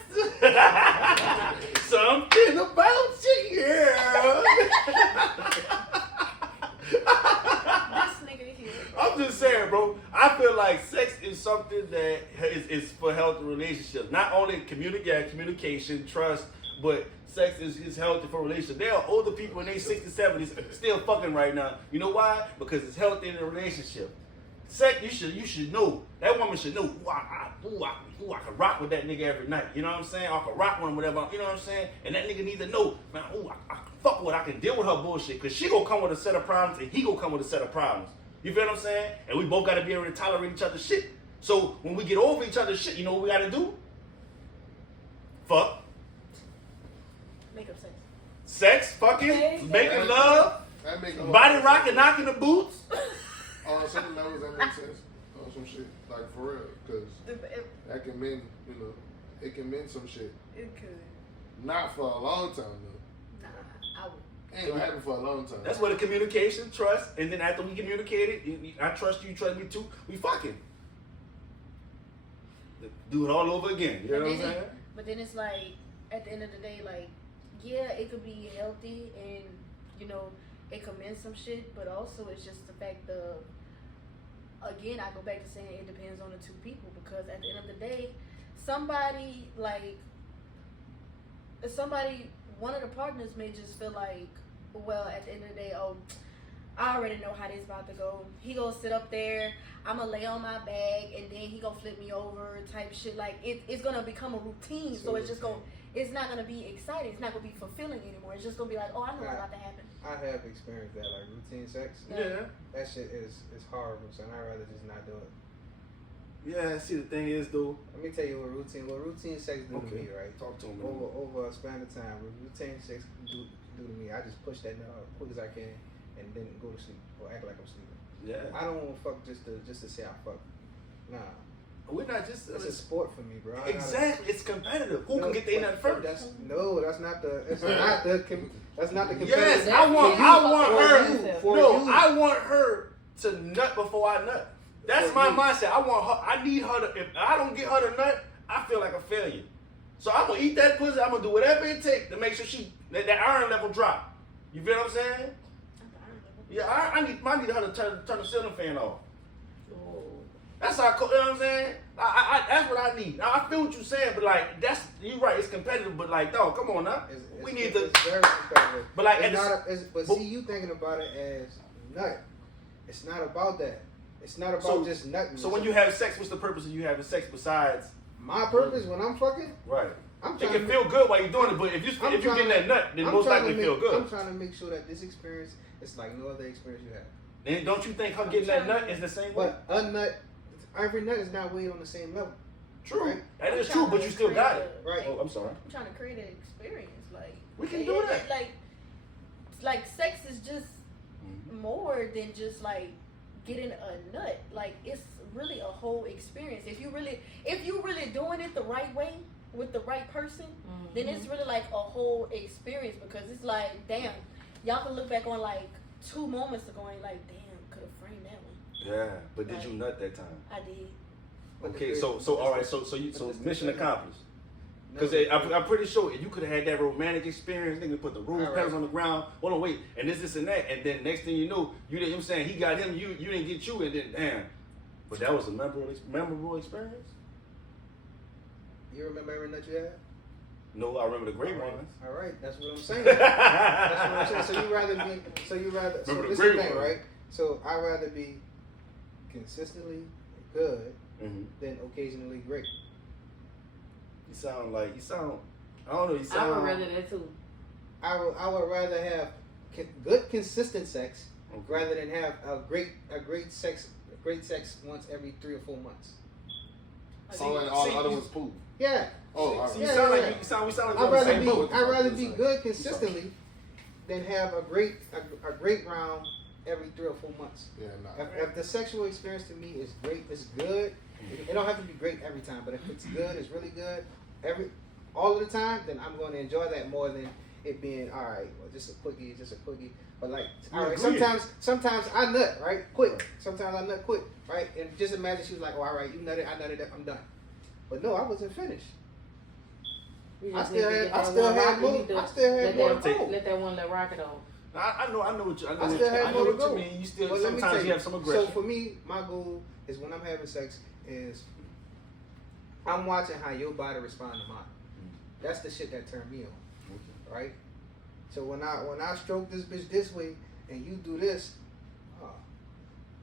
Something about you, girl. This nigga here. I'm just saying, bro. I feel like sex is something that is for healthy relationships. Not only communication, trust, but sex is healthy for relationships. There are older people in their 60s, 70s still fucking right now. You know why? Because it's healthy in a relationship. Sex, you should know. That woman should know. I can rock with that nigga every night. You know what I'm saying? I can rock with him, whatever. You know what I'm saying? And that nigga need to know, man. I can fuck with. I can deal with her bullshit. Cause she gonna come with a set of problems, and he gonna come with a set of problems. You feel what I'm saying? And we both gotta be able to tolerate each other's shit. So when we get over each other's shit, you know what we gotta do? Fuck. Make up sex. Sex, fucking, making love, That make body rocking, knocking the boots. On certain levels, that makes sense. On some shit, like for real, because that can mean, it can mean some shit. It could. Not for a long time though. Nah, I would. Ain't gonna happen for a long time. That's where the communication, trust, and then after we communicated, I trust you trust me too, we fucking. Do it all over again. You know what I'm saying? But then it's like, at the end of the day, like, yeah, it could be healthy and, it could mean some shit, but also it's just the fact of, again, I go back to saying it depends on the two people, because at the end of the day, one of the partners may just feel like, well, at the end of the day, oh, I already know how this about to go. He gonna sit up there, I'm gonna lay on my back, and then he gonna flip me over type shit. Like, it's gonna become a routine, so it's not gonna be exciting. It's not gonna be fulfilling anymore. It's just gonna be like, oh, I know what's about to happen. I have experienced that, like routine sex. Yeah. That shit is horrible, so I'd rather just not do it. Yeah, see, the thing is, though. Let me tell you what routine sex do to me, right? Talk to him. Over a span of time, what routine sex do to me, I just push that nut out as quick as I can and then go to sleep or act like I'm sleeping. Yeah. I don't want to fuck just to say I fuck. Nah. We're not just. It's a sport for me, bro. Exactly. It's competitive. Who can get their nut first? That's not the competitive. Yes, I want her. I want her to nut before I nut. That's my mindset. I want her. I need her to. If I don't get her to nut, I feel like a failure. So I'm gonna eat that pussy. I'm gonna do whatever it takes to make sure that iron level drop. You feel what I'm saying? Yeah, I need her to turn the ceiling fan off. That's how, you know what I'm saying? That's what I need. Now, I feel what you're saying, but like, you're right, it's competitive, but like, dog, come on now. We need to. It's very competitive. But like, see, you thinking about it as nut. It's not about that. It's not about just nutting. So when you have sex, what's the purpose of you having sex besides? My purpose when I'm fucking? Right. It can feel good while you're doing it, but if you're getting that nut, then most likely feel good. I'm trying to make sure that this experience is like no other experience you have. And don't you think her getting that nut is the same way? But every nut is not weighed on the same level. True. Right? That is true, but you still got it. Right. Oh, I'm sorry. I'm trying to create an experience. Like, we can do that. Like sex is just more than just like getting a nut. Like, it's really a whole experience. If you really doing it the right way with the right person, then it's really like a whole experience, because it's like, damn, y'all can look back on like 2 moments ago and like, damn, could have framed that one. Yeah, but did you nut that time? I did. Okay, so all right, so mission accomplished. No, Because I'm pretty sure if you could have had that romantic experience, nigga put the rose All petals right. on the ground, hold on, wait, and this and that, and then next thing you know, you didn't, I'm saying, he got him, you didn't get you, and then damn. But that was a memorable experience? You remember every nut you had? No, I remember the great ones. All right, that's what I'm saying. That's what I'm saying. So you rather so Remember this the is great the thing, one. right? So I'd rather be consistently good Mm-hmm. than occasionally great. I don't know, you I sound. would rather that too. I would rather have good consistent sex Okay. rather than have great sex once every 3 or 4 months. Oh, and all the other ones poop. Yeah. Oh, all So right. you sound like yeah. we sound like I'd we're on the same boat. rather be good consistently than have a great round every 3 or 4 months. Yeah, nah. If the sexual experience to me is great, it's good. It don't have to be great every time, but if it's good, it's really good all of the time, then I'm going to enjoy that more than it being all right. Well, just a quickie. But like, all right, sometimes I nut right quick. Sometimes I nut quick, right? And just imagine she was like, "Oh, all right, you nutted, I nutted, I'm done." But no, I wasn't finished. You I just still need to had- get I that still one had rocket. more- You need to I still had let more that- to go. Let that one let rocket on. I know what you I know what to you go. mean. You still But let me tell sometimes you have some So aggression. for me, my goal is when I'm having sex is I'm watching how your body responds to mine. That's the shit that turned me on, right? So when I stroke this bitch this way and you do this,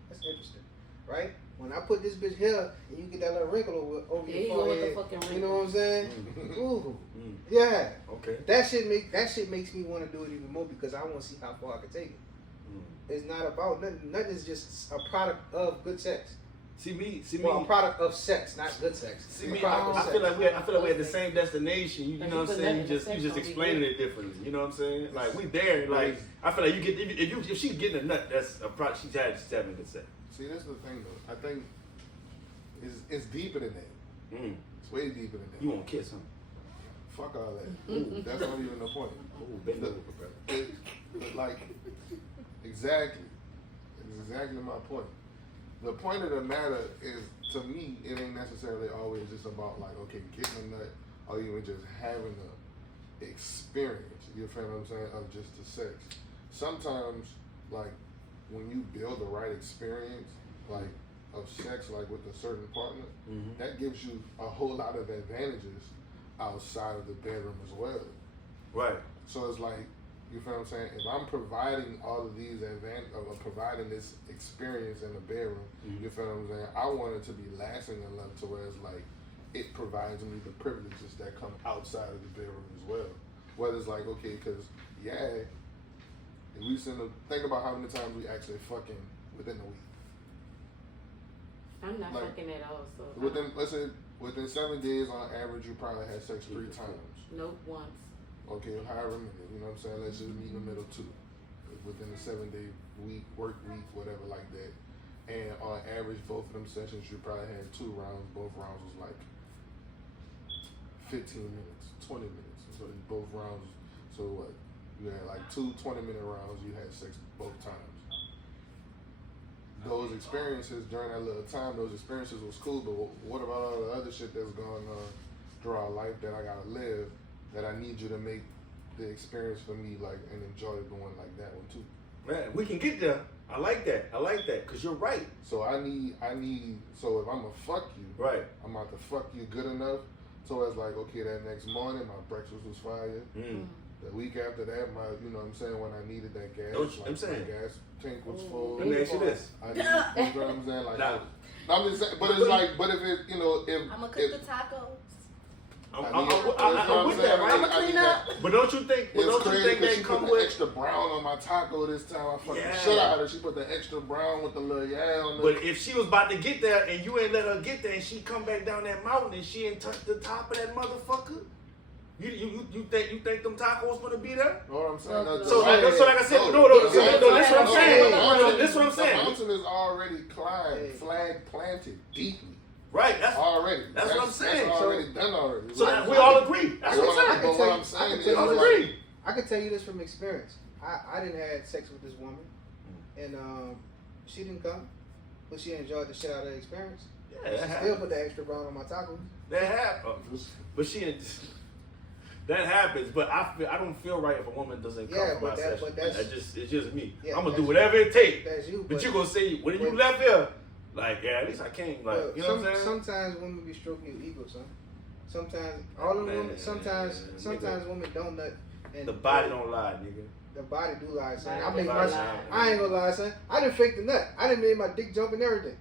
that's interesting, right? When I put this bitch here and you get that little wrinkle over Yeah, your you go with the forehead, fucking you wrinkle. know what I'm saying? Ooh, Mm. yeah. Okay. That shit makes me want to do it even more because I want to see how far I can take it. It's not about nothing. Nothing is just a product of good sex. See me. Well, a product of sex, not good sex. See A me, product of I sex. feel like we're at the same destination. You know what I'm saying? You just explaining it differently. You know what I'm saying? Like we there. Like I feel like you get if she's getting a nut, that's a product. She's having good sex. See, that's the thing though. I think it's deeper than that. Mm. It's way deeper than that. You won't kiss him? Fuck all that. That's not even the point. Ooh, bend over, brother. But like, exactly. It's exactly my point. The point of the matter is, to me, it ain't necessarily always just about like, okay, getting a nut or even just having the experience. You feel what I'm saying? Of just the sex. Sometimes, like, when you build the right experience, like, of sex, like with a certain partner, that gives you a whole lot of advantages outside of the bedroom as well. Right. So it's like, you feel what I'm saying? If I'm providing all of these providing this experience in the bedroom, you feel what I'm saying? I want it to be lasting enough to where it's like, it provides me the privileges that come outside of the bedroom as well. Whether it's like, okay, because, yeah, if we think about how many times we actually fucking within a week. I'm not Like, fucking at all, so. Let's say, within 7 days on average, you probably had sex 3 times. Nope, once. Okay, however many, you know what I'm saying? Let's just meet in the middle too. Within a 7-day work week, whatever like that. And on average, both of them sessions, you probably had 2 rounds. Both rounds was like 15 minutes, 20 minutes. So both rounds, so what? You had like 2 20-minute rounds, you had sex both times. Those experiences during that little time, those experiences was cool, but what about all the other shit that's going on throughout life that I gotta live, that I need you to make the experience for me like and enjoy doing like that one too. Man, we can get there. I like that. Cause you're right. So I need so if I'm gonna fuck you, Right. I'm about to fuck you good enough. So it's like, okay, that next morning my breakfast was fire. The week after that, you know what I'm saying, when I needed that gas, I'm saying. my gas tank was full. Let me ask you this. I need, you know what I'm saying? Like, Nah. I'm just saying, but it's like, but if it, you know, if I'm gonna cook the tacos. I'm with that, right? I'ma clean up. But don't you think? But It's don't you crazy think because that she come put the with? extra brown on my taco this time. I fucking Yeah. shit out of her. She put the extra brown with the little on But if she was about to get there and you ain't let her get there and she come back down that mountain and she ain't touched the top of that motherfucker, you think them tacos gonna be there? You know what I'm saying? No, So like I said, that's what I'm saying. That's what I'm The saying. mountain is already climbed, flag planted deeply. Right. That's Already. That's what I'm saying. That's already done already. so we all agree. That's what I'm saying. But what I'm saying is, We all like, agree. I can tell you this from experience. I didn't have sex with this woman, and she didn't come, but she enjoyed the shit out of the experience. Yeah, that Still happens. put the extra brown on my tacos. That happens. But that happens. But I don't feel right if a woman doesn't come Yeah, for but my that- session. but that's- It's just me. Yeah, I'm gonna do that's- whatever it takes. That's you. But you gonna say when you left here, like yeah, at least I came. Like But you know what I'm saying? sometimes women be stroking your ego, son. Sometimes all the women. Man, Sometimes nigga. women don't nut. And The body don't lie, nigga. The body do lie, son. Body I make do my. lie. I ain't gonna lie, son. I done faked the nut. I done made my dick jump and everything.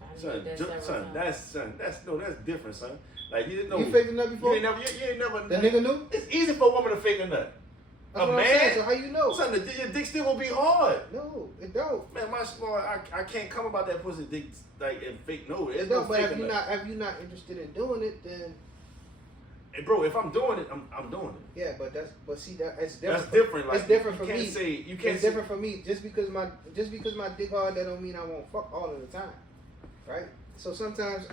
I Son, did that several times. that's different, son. Like you didn't know. You faked the nut You before? ain't never. The nigga knew. It's easy for a woman to fake a nut. That's A what I'm saying. man, So how you know? son, your dick still gonna be hard. No, it don't. Man, my small, I can't come about that pussy dick like and fake. No, It it's no don't. But faking nut. if you're not interested in doing it, then Hey, bro, if I'm doing it, I'm doing it. yeah. But see that it's different. That's different. Like it's different you for can't me. say you can't. It's different for me. Just because my dick hard, that don't mean I won't fuck all of the time, right? So sometimes,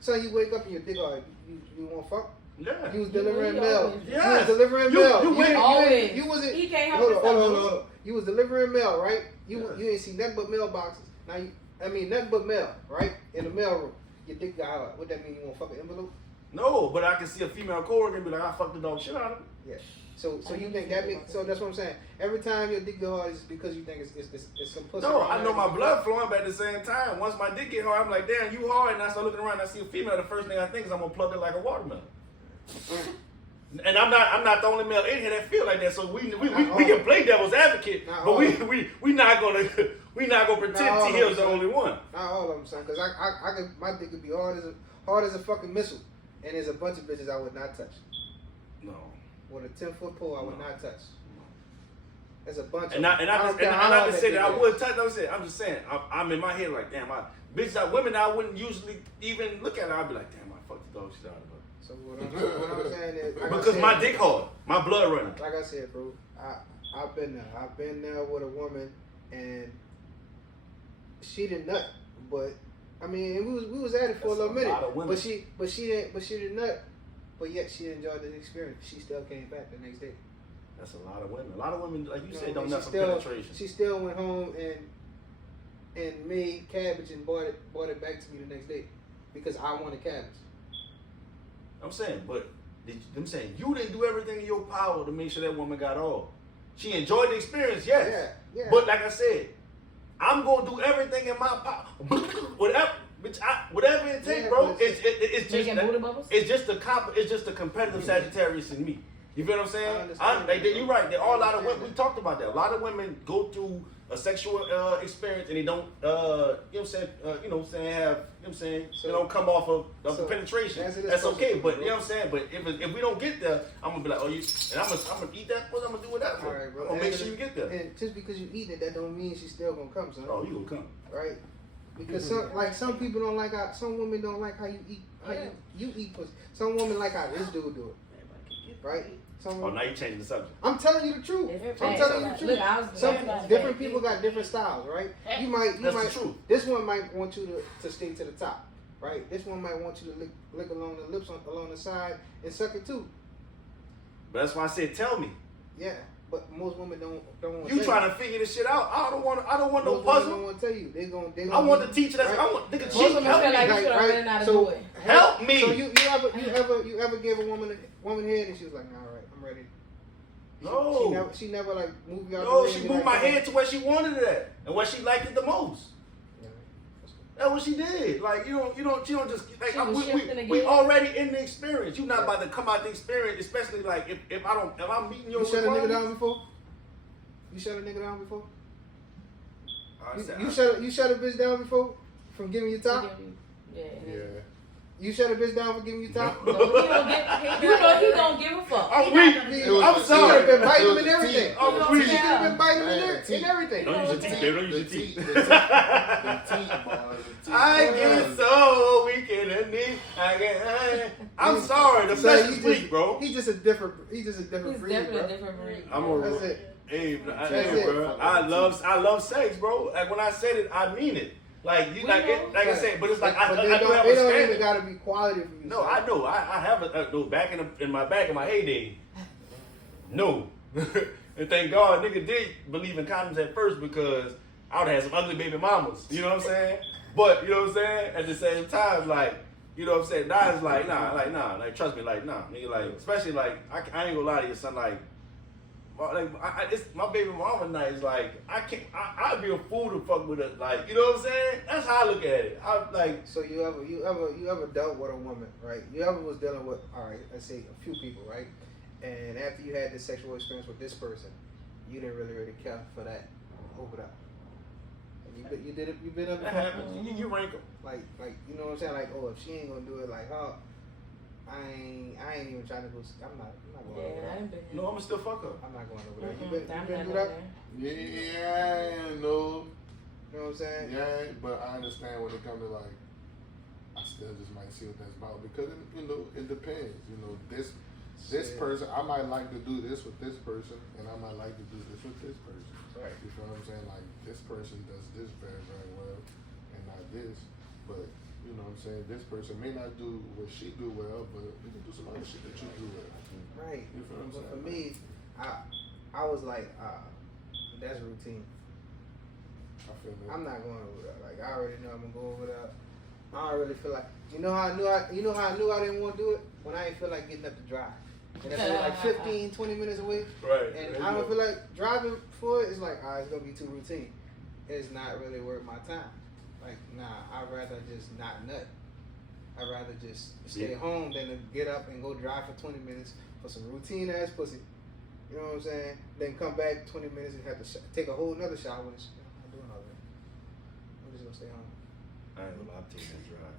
so you wake up and your dick hard, you won't fuck. Yeah. You was delivering he mail. always- You was Yes. delivering You- mail. you went- Always. You wasn't. He can't help Hold on, himself. hold on. You was delivering mail, right? You Yes. you ain't see nothing but mailboxes. Now nothing but mail, right? In the mail room, your dick got hard. What that mean? You won't fuck an envelope? No, but I can see a female coworker and be like, I fucked the dog shit out of him. Yeah. So you think that mean? So that's what I'm saying. Every time your dick go hard is because you think it's some pussy. No, around I know there. my blood flowing, but at the same time, once my dick get hard, I'm like, damn, you hard. And I start looking around, and I see a female. The first thing I think is I'm gonna plug it like a watermelon. And I'm not the only male in here that feel like that. So we can play devil's advocate, Not but all. we not gonna pretend all T Hill's of the them, only one. Not all of them, son. Because I could, my dick could be hard as a fucking missile, and there's a bunch of bitches I would not touch. No. With a 10-foot pole, I would not touch. There's a bunch. And of I'm don't care not how long just saying that I dick would is. touch. I'm just saying I'm in my head like, damn, women I wouldn't usually even look at. I'd be like, damn, I fucked the dog shit out of her. So what I'm saying is, like I Because said, my dick hard, my blood running. like I said, bro, I've been there. I've been there with a woman, and she didn't nut, but I mean, we was at it for That's a little a minute. lot of women. But she didn't nut, but yet she enjoyed the experience. She still came back the next day. That's a lot of women. A lot of women, like you know said, what I don't mean? nut for penetration. She still went home and made cabbage and brought it back to me the next day because I wanted cabbage. I'm saying, but I'm saying you didn't do everything in your power to make sure that woman got all. She enjoyed the experience, yes. Yeah. But like I said, I'm gonna do everything in my power. Whatever it takes, Yeah, bro. but It's just Making booty bubbles? it's just the competitive Sagittarius in me. You feel what I'm I saying? understand Like, that, you're right. There are a lot of I women. We understand talked about that. A lot of women go through a sexual experience and they don't, you know what I'm saying? Have, you know what I'm saying? So- they don't come off of so penetration. answer this That's okay. question, But bro. you know what I'm saying? But if we don't get there, I'm gonna be like, oh, you, and I'm gonna eat that. What I'm gonna do with that for? All right, bro. I'm gonna make sure you get there. And just because you eat it, that don't mean she's still gonna come, son. Oh, you gonna come? Right? Because some people don't like how some women don't like how you eat you eat pussy. Some women like how this dude do it. Right? Some Oh, now you changing the subject. I'm telling you the truth. Different I'm facts. telling you the truth. Look, I was Some everybody- different people got different styles, right? You might That's the truth. this one might want you to stay to the top, right? This one might want you to lick along the lips along the side and suck it too. But that's why I said, tell me. Yeah. But most women don't want You trying to figure this shit out? I don't want no Most women puzzle. don't want to tell you. They gonna I want the teacher that's. right? I want nigga. Most She women help feel me. like you should already know how to so do it. Help me. So you ever gave a woman head and she was like, nah, all right, I'm ready. No. She never like moved you out the No, way she and be moved like, my come on. head to where she wanted it at and where she liked it the most. Yeah. That's what she did. Like you don't just like She was shifting we again. already in the experience. You not about to come out the experience, especially like if I'm meeting your You shut a nigga requirements. down before? You shut a nigga down before? I said, You shut a bitch down before from giving you top? Yeah. Yeah. You shut a bitch down for giving you top? No, he don't get, you know he don't give a fuck. I'm He weak. not gonna- It was- I'm She could sorry. have been biting It him was and everything. I'm You know, weak. She could have been biting him Man, and everything. Don't use your teeth, baby. Don't use your The teeth. teeth, boy. I get so weak in the knee. I'm sorry. The So flesh he is weak, bro. He's just a different He's breed, definitely bro. a different breed. I'm a That's it. Hey, That's hey, it. bro. I love sex, bro. Like when I said it, I mean it. Like you, We like know. it, like I said, but it's like I But do have they a don't even standard. gotta be quality for you. No, son. I know. I have a no back in my heyday. No, and thank God, nigga did believe in condoms at first because I would have had some ugly baby mamas. You know what I'm saying? But you know what I'm saying? At the same time, like, you know what I'm saying? Nah, it's like, nah, like, trust me, like, nah, nigga, like, especially like, I ain't gonna lie to you, son, like, it's my baby mama night is like, I'd be a fool to fuck with her, like, you know what I'm saying? That's how I look at it. I like. So you ever dealt with a woman, right? You ever was dealing with, all right, let's say a few people, right? And after you had this sexual experience with this person, you didn't really care for that over that. You did it. You been up. That happens. You rank them. Like you know what I'm saying? Like, oh, if she ain't gonna do it, like, oh, I ain't even trying to go. I'm not going over Yeah, I there. ain't been. No, I'ma still fuck her. I'm not going over there. Mm-mm, You I'm been not through over that? there. Yeah, no. You know what I'm saying? Yeah, but I understand when it comes to like, I still just might see what that's about because it depends. You know, this person, I might like to do this with this person, and I might like to do this with this person. Right. You feel what I'm saying? Like this person does this very, very well, and not this. But you know what I'm saying? This person may not do what she do well, but we can do some other shit that you do well. Right. You feel what I'm But saying? for me, I was like, that's routine. I feel that. I'm not going over there. Like I already know I'm gonna go over there. I don't really feel like. You know how I knew I didn't want to do it when I didn't feel like getting up to drive. And if it's like 15, 20 minutes away, Right. and I don't feel like driving for it, it's like, it's gonna be too routine. It's not really worth my time. Like, nah, I'd rather just not nut. I'd rather just stay home than to get up and go drive for 20 minutes for some routine ass pussy. You know what I'm saying? Then come back 20 minutes and have to take a whole nother shower. And I'm not doing all that. I'm just gonna stay home. I ain't gonna lie, I'm taking that drive.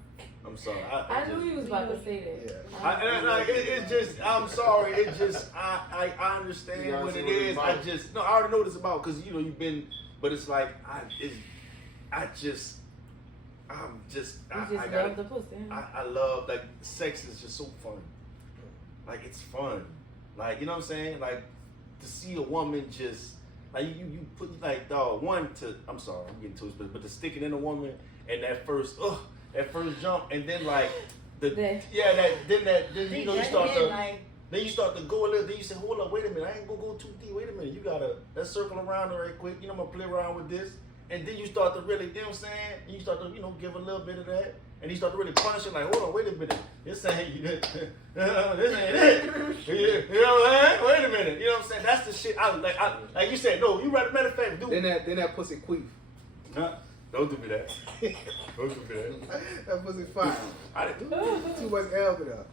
I'm sorry. I knew he was about to say that. Yeah. It's just, I'm sorry. It's just, I understand what it is. I already know what it's about because you've been, but it's like You just love the pussy. I love, like, sex is just so fun. Like, it's fun. Like, you know what I'm saying? Like, to see a woman just, like, you put, like, I'm sorry, I'm getting too specific, but to stick it in a woman and that first jump, and then, like, then you start to go a little, then you say, hold up, wait a minute, I ain't gonna go too deep, wait a minute, you gotta, let's circle around it right quick, I'm gonna play around with this. And then you start to really, you know what I'm saying? You start to, give a little bit of that. And you start to really punish it, like, hold on, wait a minute. This ain't it. This ain't it. You know what I'm saying? Wait a minute. You know what I'm saying? That's the shit I like you said, no, you right, matter of fact, do. Then that pussy queef. Huh? Don't do me that. Don't do me that. That pussy fire. I didn't do Too much elbow up.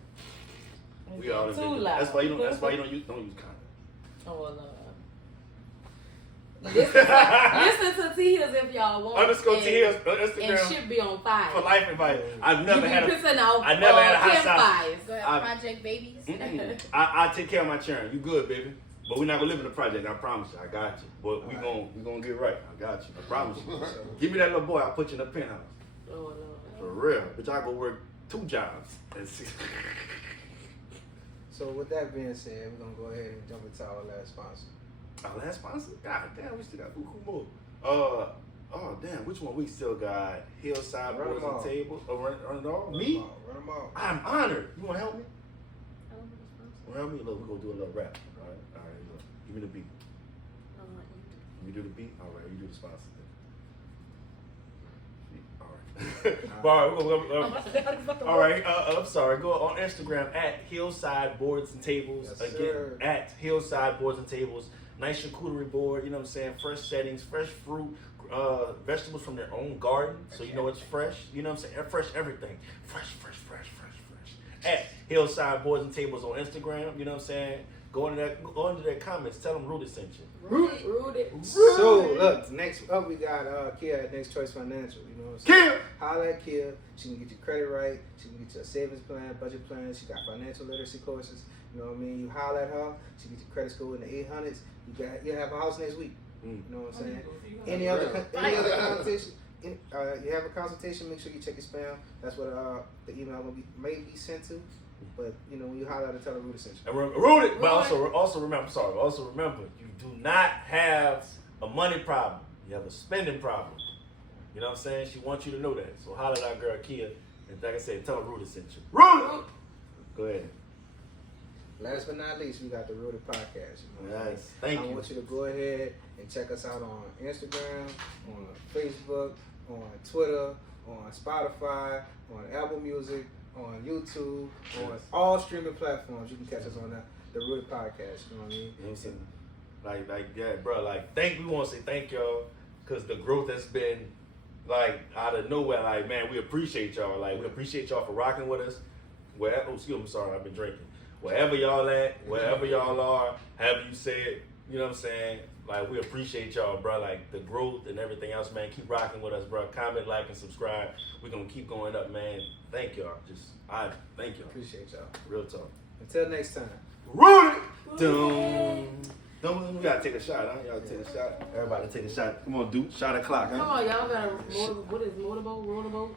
We all too admit loud. That's why you don't use condom. Oh well, listen to T Hills if y'all want. _T Hills on And Instagram should be on fire. for life advice. I've never had a pissing off, I never had a hot campfires. Go ahead, Project Babies. I take care of my children. You good, baby? But we're not gonna live in the project. I promise you. I got you. But we gonna get right. I got you. I promise you. Give me that little boy. I'll put you in the penthouse. Oh Lord. For real. But y'all go work 2 jobs. So with that being said, we're gonna go ahead and jump into our last sponsor. Our last sponsor? God damn, we still got buku more. Oh damn, which one we still got? Hillside Run Boards them and all. Tables. Oh, run it all? Run Me? them all, Run them all. I'm honored. You wanna help me? Help me. Look, we're gonna do a little rap. All right. Look. Give me the beat. You do the beat? All right, you do the sponsor thing. All right. All right, I'm sorry. Go on Instagram at Hillside Boards and Tables. Yes, Again, sir. at Hillside Boards and Tables. Nice charcuterie board, you know what I'm saying? Fresh settings, fresh fruit, vegetables from their own garden. So you know it's fresh. You know what I'm saying? Fresh everything. Fresh. At Hillside Boards and Tables on Instagram, you know what I'm saying? Go into their comments. Tell them Rooted sent you. Rooted. So look, next up we got Kia at Next Choice Financial. You know what I'm saying? Kia! Holla at Kia. She can get your credit right. She can get you a savings plan, budget plan. She got financial literacy courses. You know what I mean? You holla at her. She get your credit score in the 800s. You'll have a house next week. You know what I'm saying? Any other consultation? You have a consultation. Make sure you check your spam. That's what the email may be sent to. But you know when you holler at her, tell her Rooted sent you. And Rooted, but also remember, you do not have a money problem. You have a spending problem. You know what I'm saying? She wants you to know that. So holler at our girl Kia, and like I said, tell her Rooted sent you. Rooted. Go ahead. Last but not least, we got the Rooted podcast. You know? Nice. Thank you. I want you to go ahead And check us out on Instagram, on Facebook, on Twitter, on Spotify, on Apple Music, on YouTube, on all streaming platforms. You can catch us on the Rooted Podcast. You know what I mean? You know what I'm saying? Like, yeah, bro. Like, we want to say thank y'all because the growth has been like out of nowhere. Like, man, we appreciate y'all. Like, we appreciate y'all for rocking with us. Wherever, excuse me, sorry, I've been drinking. Wherever y'all at, wherever y'all are, however you say it, you know what I'm saying? Like, we appreciate y'all, bro. Like, the growth and everything else, man. Keep rocking with us, bro. Comment, like, and subscribe. We're going to keep going up, man. Thank y'all. Thank y'all. Appreciate y'all. Real talk. Until next time. Rooted! We got to take a shot, huh? Y'all take a shot. Everybody take a shot. Come on, dude. Shot o'clock, huh? Come on, y'all got a what is motorboat, roller boat?